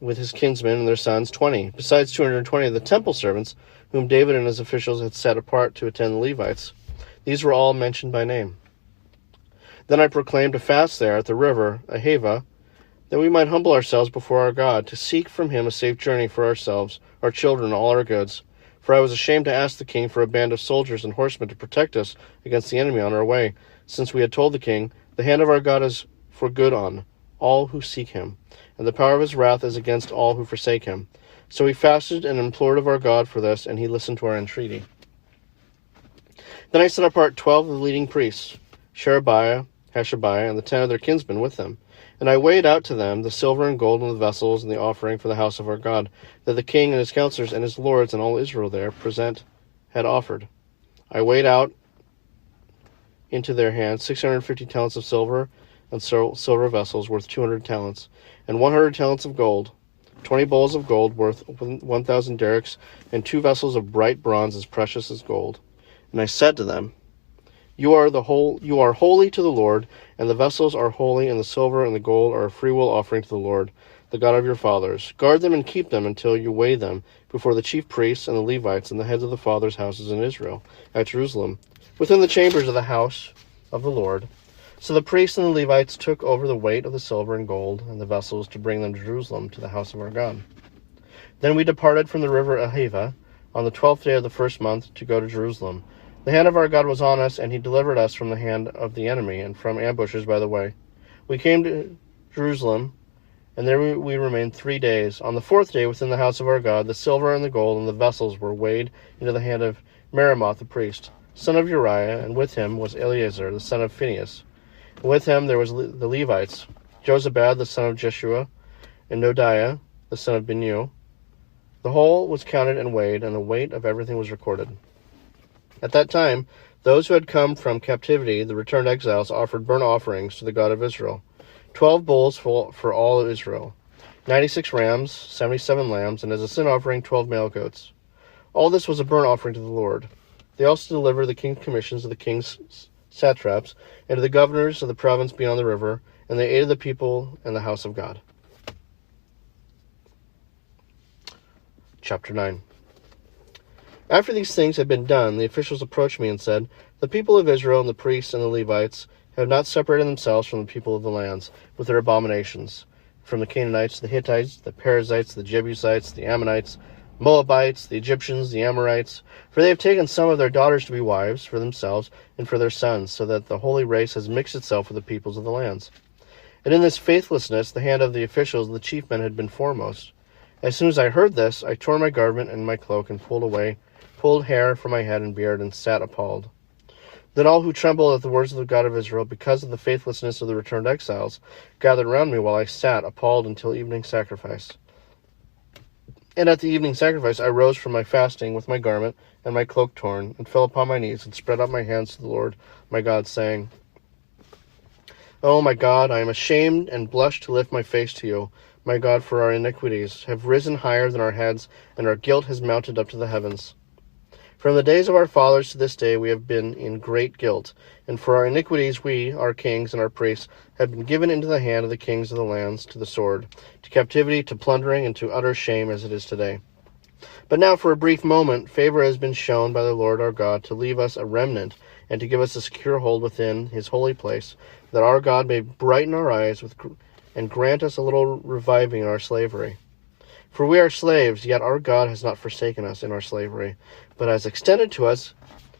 with his kinsmen and their sons, 20, besides 220 of the temple servants, whom David and his officials had set apart to attend the Levites. These were all mentioned by name. Then I proclaimed a fast there at the river Ahava, that we might humble ourselves before our God, to seek from him a safe journey for ourselves, our children, and all our goods. For I was ashamed to ask the king for a band of soldiers and horsemen to protect us against the enemy on our way, since we had told the king, the hand of our God is for good on all who seek him, and the power of his wrath is against all who forsake him. So we fasted and implored of our God for this, and he listened to our entreaty. Then I set apart 12 of the leading priests, Sherebiah, Hashabiah, and the 10 of their kinsmen with them. And I weighed out to them the silver and gold and the vessels and the offering for the house of our God, that the king and his counselors and his lords and all Israel there present had offered. I weighed out into their hands 650 talents of silver and silver vessels worth 200 talents, and 100 talents of gold, 20 bowls of gold worth 1,000 derricks, and 2 vessels of bright bronze as precious as gold. And I said to them, You are holy to the Lord, and the vessels are holy, and the silver and the gold are a freewill offering to the Lord, the God of your fathers. Guard them and keep them until you weigh them before the chief priests and the Levites and the heads of the fathers' houses in Israel, at Jerusalem, within the chambers of the house of the Lord. So the priests and the Levites took over the weight of the silver and gold and the vessels to bring them to Jerusalem, to the house of our God. Then we departed from the river Ahava on the 12th day of the first month to go to Jerusalem. The hand of our God was on us, and he delivered us from the hand of the enemy and from ambushes by the way. We came to Jerusalem, and there we remained 3 days. On the 4th day, within the house of our God, the silver and the gold and the vessels were weighed into the hand of Meremoth the priest, son of Uriah, and with him was Eleazar the son of Phinehas. And with him there was the Levites, Jozabad the son of Jeshua, and Nodiah the son of Binnui. The whole was counted and weighed, and the weight of everything was recorded. At that time, those who had come from captivity, the returned exiles, offered burnt offerings to the God of Israel, 12 bulls for all of Israel, 96 rams, 77 lambs, and as a sin offering, 12 male goats. All this was a burnt offering to the Lord. They also delivered the king's commissions to the king's satraps and to the governors of the province beyond the river, and they aided the people and the house of God. Chapter 9. After these things had been done, the officials approached me and said, The people of Israel and the priests and the Levites have not separated themselves from the people of the lands with their abominations, from the Canaanites, the Hittites, the Perizzites, the Jebusites, the Ammonites, Moabites, the Egyptians, the Amorites, for they have taken some of their daughters to be wives for themselves and for their sons, so that the holy race has mixed itself with the peoples of the lands. And in this faithlessness the hand of the officials and the chief men had been foremost. As soon as I heard this, I tore my garment and my cloak and pulled hair from my head and beard, and sat appalled. Then all who trembled at the words of the God of Israel, because of the faithlessness of the returned exiles, gathered around me while I sat appalled until evening sacrifice. And at the evening sacrifice I rose from my fasting with my garment and my cloak torn, and fell upon my knees, and spread out my hands to the Lord my God, saying, O my God, I am ashamed and blush to lift my face to you, my God, for our iniquities have risen higher than our heads, and our guilt has mounted up to the heavens. From the days of our fathers to this day we have been in great guilt, and for our iniquities we, our kings and our priests, have been given into the hand of the kings of the lands, to the sword, to captivity, to plundering, and to utter shame as it is today. But now for a brief moment favor has been shown by the Lord our God to leave us a remnant, and to give us a secure hold within his holy place, that our God may brighten our eyes and grant us a little reviving in our slavery. For we are slaves, yet our God has not forsaken us in our slavery, but has extended to us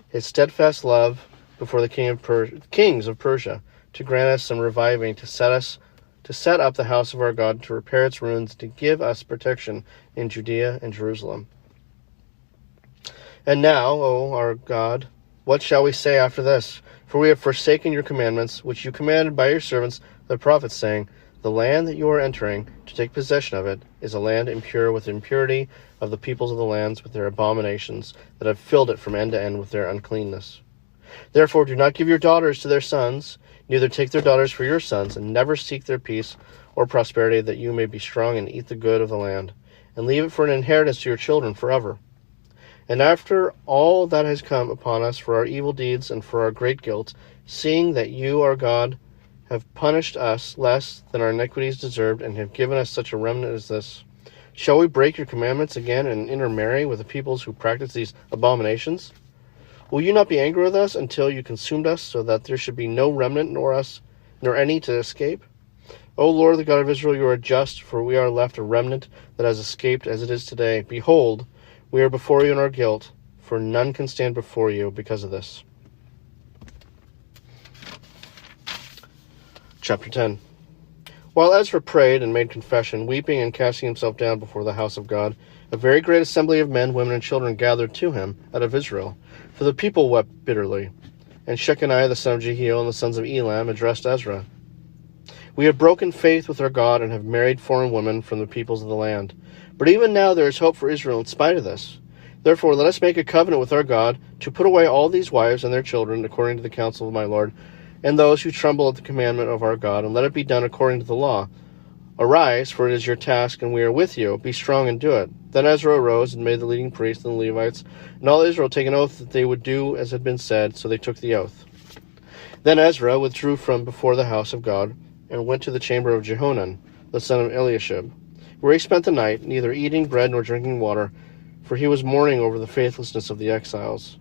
his steadfast love before the kings of Persia, to grant us some reviving, to set up the house of our God, to repair its ruins, to give us protection in Judea and Jerusalem. And now, O our God, what shall we say after this? For we have forsaken your commandments, which you commanded by your servants the prophets, saying, The land that you are entering to take possession of it is a land impure with the impurity of the peoples of the lands with their abominations that have filled it from end to end with their uncleanness. Therefore do not give your daughters to their sons, neither take their daughters for your sons, and never seek their peace or prosperity, that you may be strong and eat the good of the land, and leave it for an inheritance to your children forever. And after all that has come upon us for our evil deeds and for our great guilt, seeing that you, our God, have punished us less than our iniquities deserved, and have given us such a remnant as this, shall we break your commandments again and intermarry with the peoples who practice these abominations? Will you not be angry with us until you consumed us, so that there should be no remnant nor any to escape? O Lord, the God of Israel, you are just, for we are left a remnant that has escaped as it is today. Behold, we are before you in our guilt, for none can stand before you because of this. Chapter 10. While Ezra prayed and made confession, weeping and casting himself down before the house of God, a very great assembly of men, women, and children gathered to him out of Israel. For the people wept bitterly. And Shechaniah the son of Jehiel and the sons of Elam addressed Ezra. We have broken faith with our God and have married foreign women from the peoples of the land. But even now there is hope for Israel in spite of this. Therefore let us make a covenant with our God to put away all these wives and their children according to the counsel of my Lord, and those who tremble at the commandment of our God, and let it be done according to the law. Arise, for it is your task, and we are with you. Be strong and do it. Then Ezra arose and made the leading priests and the Levites and all Israel take an oath that they would do as had been said, so they took the oath. Then Ezra withdrew from before the house of God, and went to the chamber of Jehonan, the son of Eliashib, where he spent the night, neither eating bread nor drinking water, for he was mourning over the faithlessness of the exiles.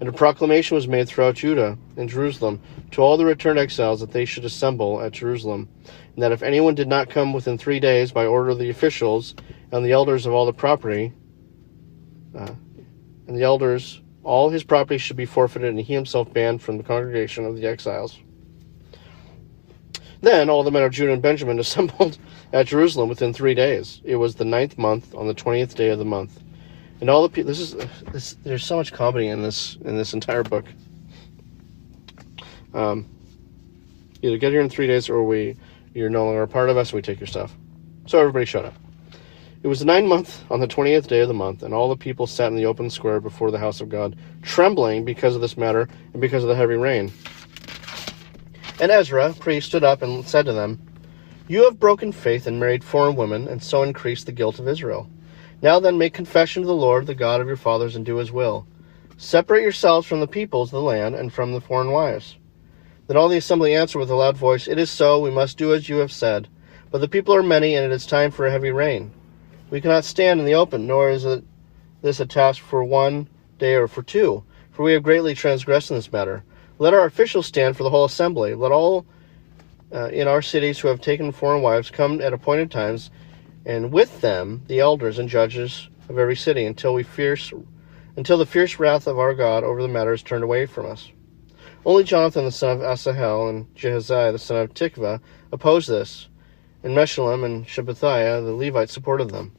And a proclamation was made throughout Judah and Jerusalem to all the returned exiles that they should assemble at Jerusalem, and that if anyone did not come within 3 days by order of the officials and the elders of all the property, all his property should be forfeited, and he himself banned from the congregation of the exiles. Then all the men of Judah and Benjamin assembled at Jerusalem within 3 days. It was the 9th month, on the 20th day of the month. And all the people, there's so much comedy in this entire book. Either get here in 3 days, or you're no longer a part of us, and we take your stuff. So everybody showed up. It was the 9th month, on the 20th day of the month, and all the people sat in the open square before the house of God, trembling because of this matter and because of the heavy rain. And Ezra, priest, stood up and said to them, You have broken faith and married foreign women, and so increased the guilt of Israel. Now then, make confession to the Lord, the God of your fathers, and do his will. Separate yourselves from the peoples of the land and from the foreign wives. Then all the assembly answered with a loud voice, It is so, we must do as you have said. But the people are many, and it is time for a heavy rain. We cannot stand in the open, nor is this a task for 1 day or for 2, for we have greatly transgressed in this matter. Let our officials stand for the whole assembly. Let all in our cities who have taken foreign wives come at appointed times, and with them the elders and judges of every city, until the fierce wrath of our God over the matter is turned away from us. Only Jonathan the son of Asahel and Jehaziah the son of Tikvah opposed this, and Meshullam and Shabbathiah the Levites supported them.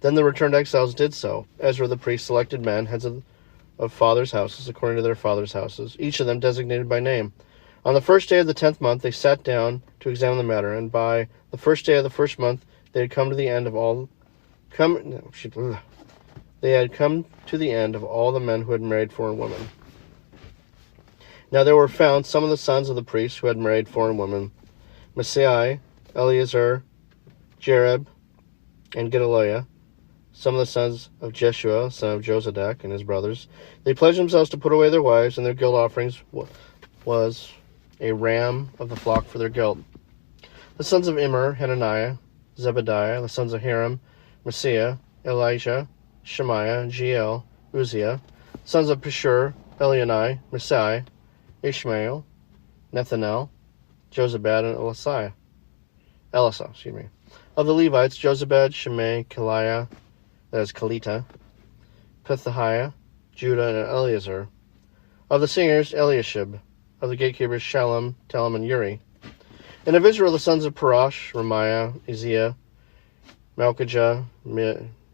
Then the returned exiles did so. Ezra the priest selected men, heads of fathers' houses, according to their fathers' houses, each of them designated by name. On the first day of the 10th month they sat down to examine the matter, and by the first day of the first month they had come to the end of all the men who had married foreign women. Now there were found some of the sons of the priests who had married foreign women, Messiah, Eleazar, Jereb, and Gedaliah, some of the sons of Jeshua, son of Jozadak, and his brothers. They pledged themselves to put away their wives, and their guilt offerings was a ram of the flock for their guilt. The sons of Immer, Hananiah, Zebediah, the sons of Hiram, Messiah, Elijah, Shemaiah, Jeiel, Uzziah, sons of Pashur, Elionai, Messiah, Ishmael, Nethanel, Jozabad, and Elisah. Of the Levites, Jozabad, Shimei, Kaliah, that is Kalita, Pethahiah, Judah, and Eleazar. Of the singers, Eliashib. Of the gatekeepers, Shallum, Telem, and Uri. And of Israel, the sons of Parash, Ramiah, Izziah, Malchijah,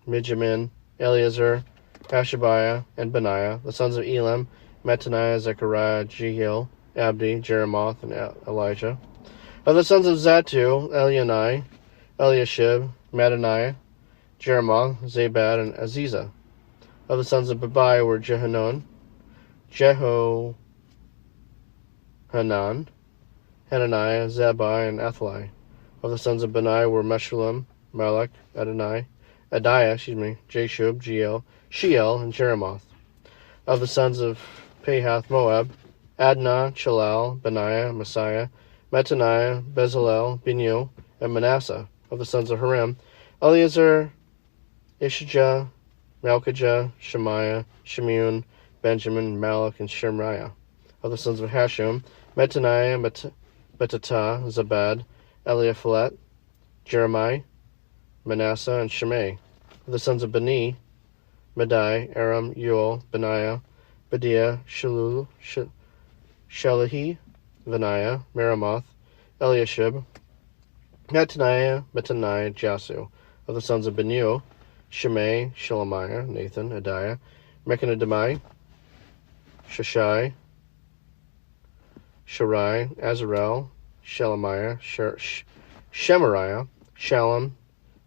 Mijamin, Eleazar, Hashabiah, and Benaiah. The sons of Elam, Mattaniah, Zechariah, Jehiel, Abdi, Jeremoth, and Elijah. Of the sons of Zatu, Elianai, Eliashib, Mattaniah, Jeremoth, Zabad, and Aziza. Of the sons of Babai were Jehanan, Jehohanan, Hananiah, Zabai, and Athali. Of the sons of Benai were Meshullam, Malek, Adiah, Jashub, Sheel, and Jeremoth. Of the sons of Pahath Moab, Adnah, Chalal, Benaiah, Messiah, Mattaniah, Bezalel, Binu, and Manasseh. Of the sons of Harim, Eleazar, Ishijah, Malchijah, Shemaiah, Shemun, Benjamin, Malach, and Shemaiah. Of the sons of Hashum, Mattaniah, Bettatah, Zabad, Eliaphilet, Jeremiah, Manasseh, and Shimei. Of the sons of Bani, Madai, Aram, Yoel, Benaiah, Bediah, Shelahi, Benaiah, Meremoth, Eliashib, Mattaniah, Jasu. Of the sons of Benu, Shimei, Shelemiah, Nathan, Adiah, Mechanademai, Shashai, Sharai, Azarel, Shelemiah, Shemariah, Shalom,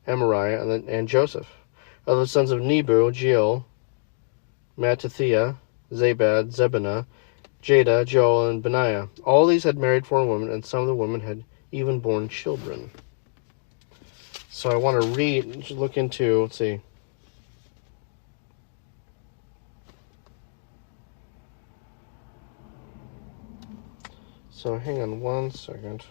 Amariah, and Joseph. Of the sons of Nebu, Jeel, Mattathiah, Zabad, Zebaniah, Jada, Joel, and Benaiah. All these had married foreign women, and some of the women had even born children. So I want to look into, let's see. So hang on one second.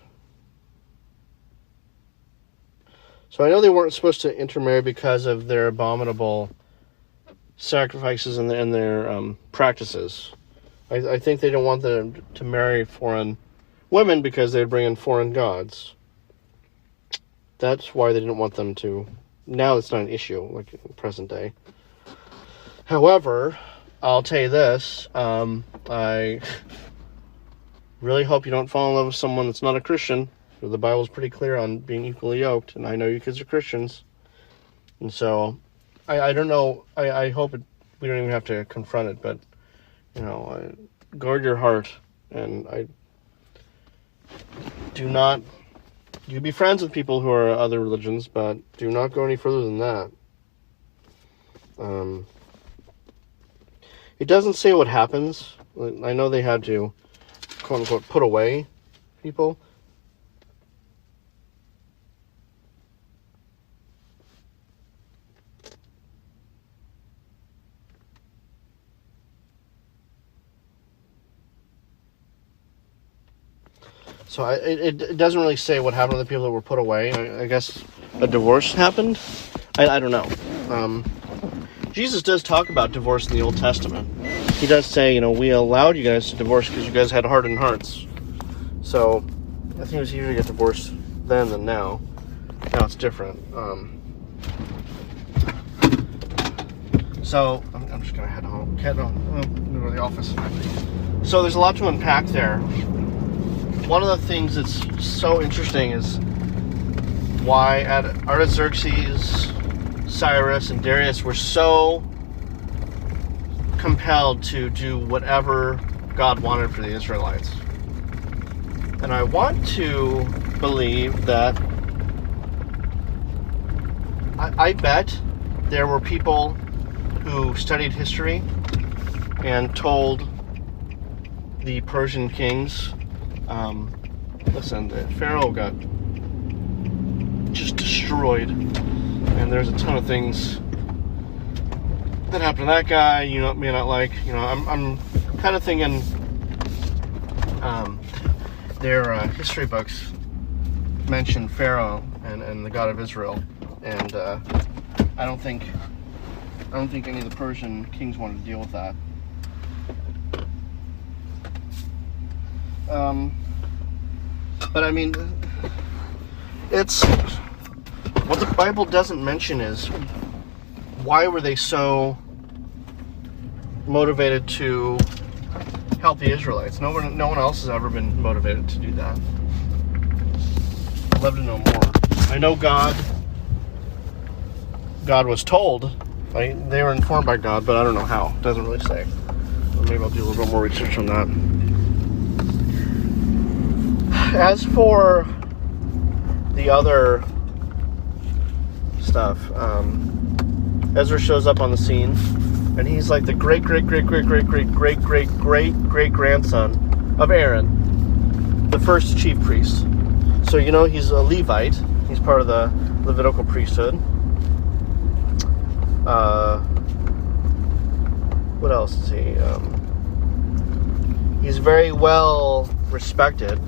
So I know they weren't supposed to intermarry because of their abominable sacrifices and their practices. I think they don't want them to marry foreign women because they'd bring in foreign gods. That's why they didn't want them to. Now it's not an issue, like in the present day. However, I'll tell you this. I really hope you don't fall in love with someone that's not a Christian. The Bible's pretty clear on being equally yoked, and I know you kids are Christians. And so, I don't know. I hope we don't even have to confront it, but, guard your heart. And you be friends with people who are other religions, but do not go any further than that. It doesn't say what happens. I know they had to, quote unquote, put away people. So it doesn't really say what happened to the people that were put away. I guess a divorce happened. I don't know. Jesus does talk about divorce in the Old Testament. He does say, we allowed you guys to divorce because you guys had hardened hearts. So I think it was easier to get divorced then than now. Now it's different. So I'm just gonna head home. Go to the office. So there's a lot to unpack there. One of the things that's so interesting is why Artaxerxes, Cyrus, and Darius were so compelled to do whatever God wanted for the Israelites. And I want to believe that I bet there were people who studied history and told the Persian kings, listen, Pharaoh got just destroyed, and there's a ton of things that happened to that guy may not like. I'm kind of thinking their history books mention Pharaoh and the God of Israel, and I don't think any of the Persian kings wanted to deal with that. But I mean, it's what the Bible doesn't mention is why were they so motivated to help the Israelites? No one else has ever been motivated to do that. I'd love to know more. I know God was told. They were informed by God, but I don't know how. It doesn't really say. Well, maybe I'll do a little bit more research on that. As for the other stuff, Ezra shows up on the scene, and he's like the great-great-great-great-great-great-great-great-grandson of Aaron, the first chief priest. So, you know, he's a Levite. He's part of the Levitical priesthood. What else is he? He's very well respected.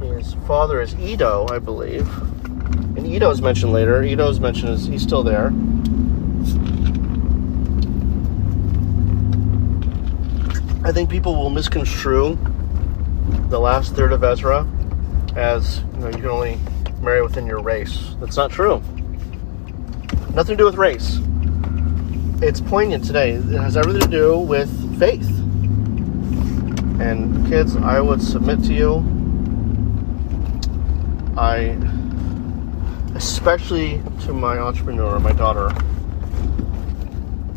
His father is Edo, I believe. And Edo's mentioned later. Edo's mentioned as he's still there. I think people will misconstrue the last third of Ezra as, you know, you can only marry within your race. That's not true. Nothing to do with race. It's poignant today. It has everything to do with faith. And kids, I would submit to you, especially to my entrepreneur, my daughter,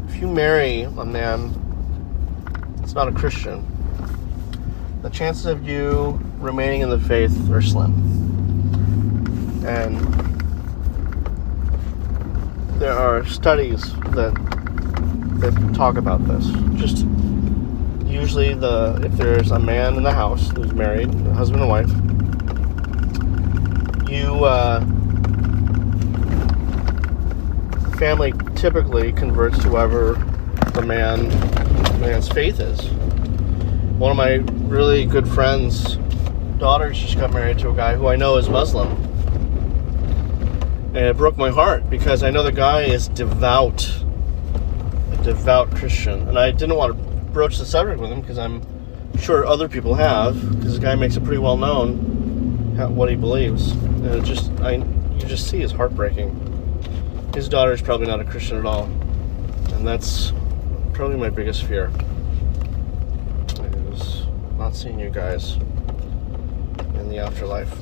if you marry a man that's not a Christian, the chances of you remaining in the faith are slim. And there are studies that talk about this. Just usually if there's a man in the house who's married, a husband and wife, family typically converts to whoever the man's faith is. One of my really good friends' daughters just got married to a guy who I know is Muslim. And it broke my heart because I know the guy is a devout Christian. And I didn't want to broach the subject with him because I'm sure other people have, because the guy makes it pretty well known what he believes. And you just see it's heartbreaking. His daughter is probably not a Christian at all. And that's probably my biggest fear. Is not seeing you guys in the afterlife.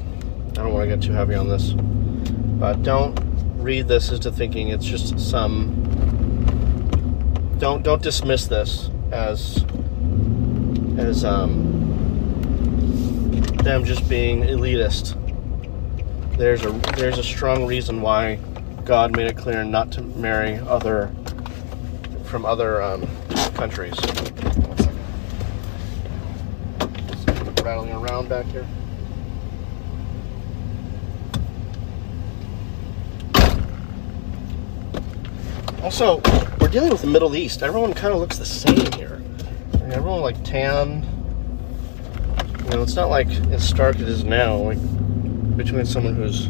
I don't want to get too heavy on this. But don't read this into thinking it's just don't dismiss this as them just being elitist. There's a strong reason why God made it clear not to marry from other countries. 1 second. Rattling around back here. Also, we're dealing with the Middle East. Everyone kind of looks the same here. I mean, everyone like tan. You know, it's not like as stark as it is now, like between someone who's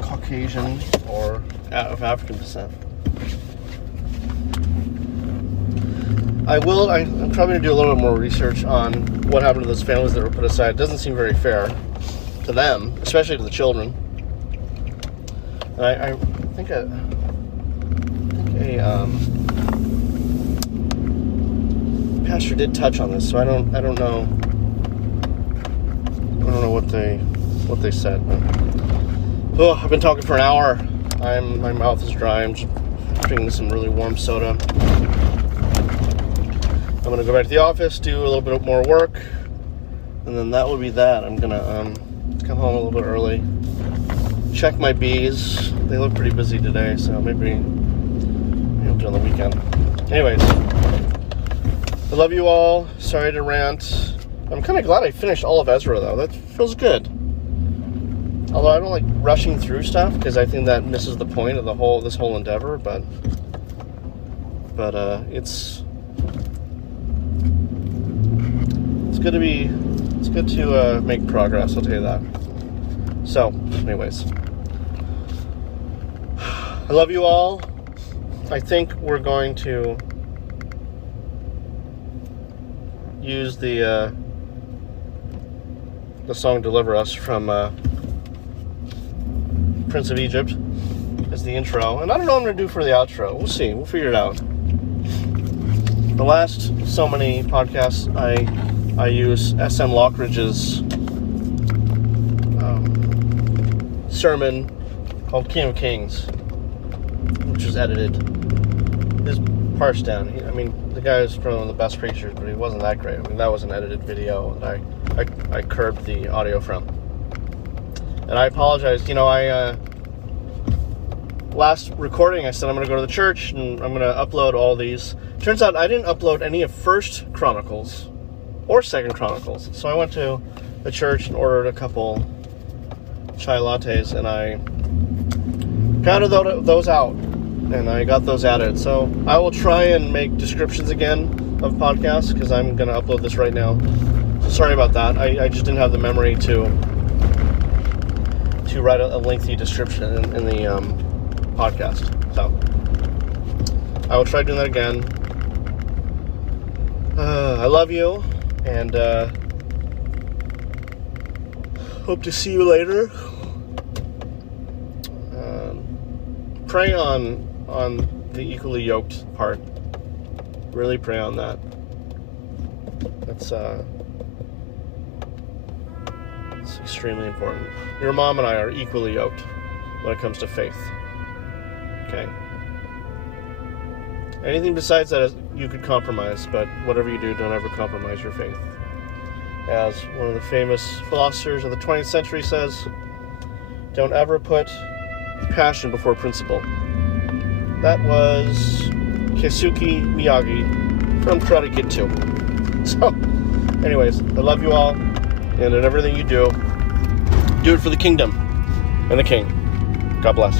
Caucasian or of African descent. I'm probably going to do a little bit more research on what happened to those families that were put aside. It doesn't seem very fair to them, especially to the children. And I think a pastor did touch on this, so I don't know what they said. But, I've been talking for an hour. My mouth is dry. I'm just drinking some really warm soda. I'm gonna go back to the office, do a little bit more work, and then that will be that. I'm gonna come home a little bit early, check my bees. They look pretty busy today, so maybe I'll do it on the weekend. Anyways, I love you all. Sorry to rant. I'm kind of glad I finished all of Ezra, though. That feels good. Although I don't like rushing through stuff because I think that misses the point of this whole endeavor. But it's good to make progress. I'll tell you that. So, anyways, I love you all. I think we're going to use the song "Deliver Us" from Prince of Egypt as the intro, and I don't know what I'm going to do for the outro. We'll see. We'll figure it out. The last so many podcasts, I use S.M. Lockridge's sermon called King of Kings, which was edited. It's parsed down. The guy is probably one of the best preachers, but he wasn't that great. That was an edited video that I I curbed the audio from. And I apologize. Last recording I said I'm going to go to the church and I'm going to upload all these. Turns out I didn't upload any of 1st Chronicles or 2nd Chronicles. So I went to the church and ordered a couple chai lattes, and I counted those out, and I got those added. So I will try and make descriptions again of podcasts, because I'm going to upload this right now. So sorry about that. I just didn't have the memory to write a lengthy description in the podcast. So I will try doing that again. I love you, and hope to see you later. Pray on the equally yoked part. Really pray on that. It's extremely important. Your mom and I are equally yoked when it comes to faith. Okay? Anything besides that, you could compromise, but whatever you do, don't ever compromise your faith. As one of the famous philosophers of the 20th century says, don't ever put passion before principle. That was Keisuke Miyagi from Karate Kid 2. So, anyways, I love you all, and in everything you do it for the kingdom and the king. God bless.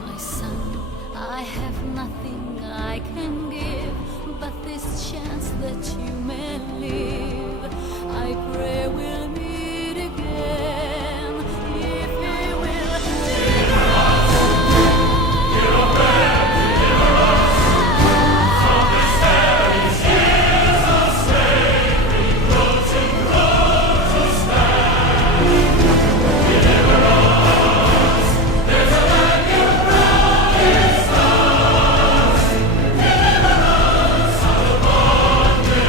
My son, I have nothing I can give but this chance that you may live. I pray we'll meet again if he will deliver us. Hear our prayer, deliver us from this very years of slavery. Road to stand. Deliver us. There's a land you promised us. Deliver us out of bondage.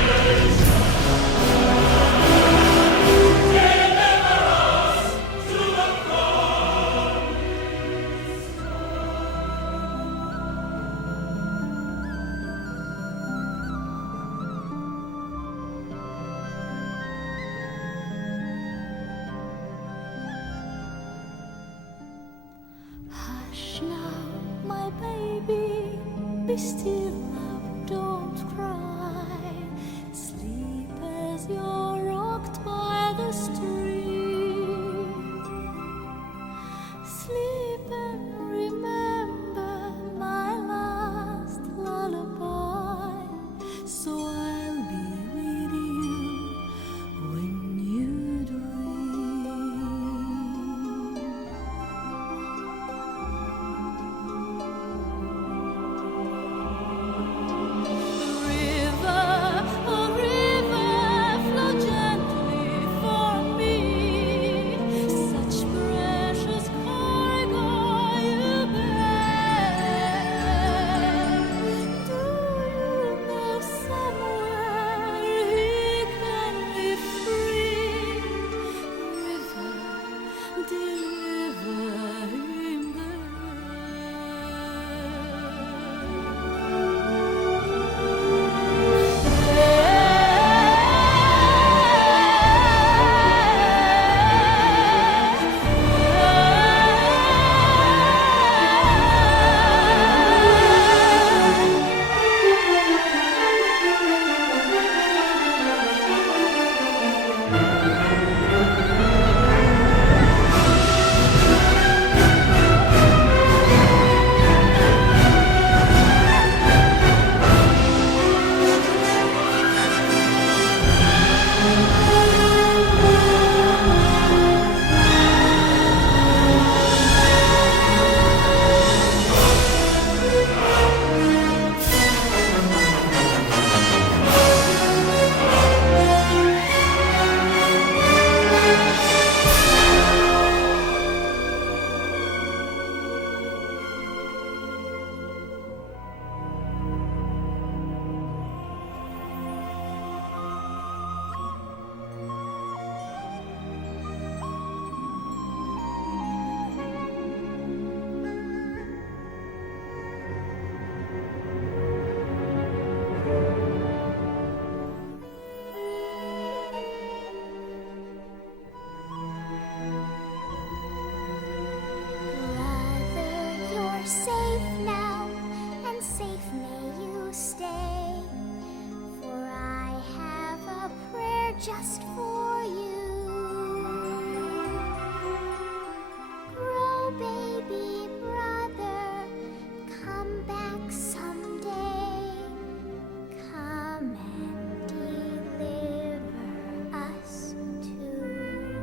Deliver us to the cross. Hush now, my baby, be still, love, don't cry. Sleep as you're rocked by the stream. Sleep and remember my last lullaby. So I'll be with you when you dream. just for you. Grow, baby brother, come back someday. Come and deliver us too.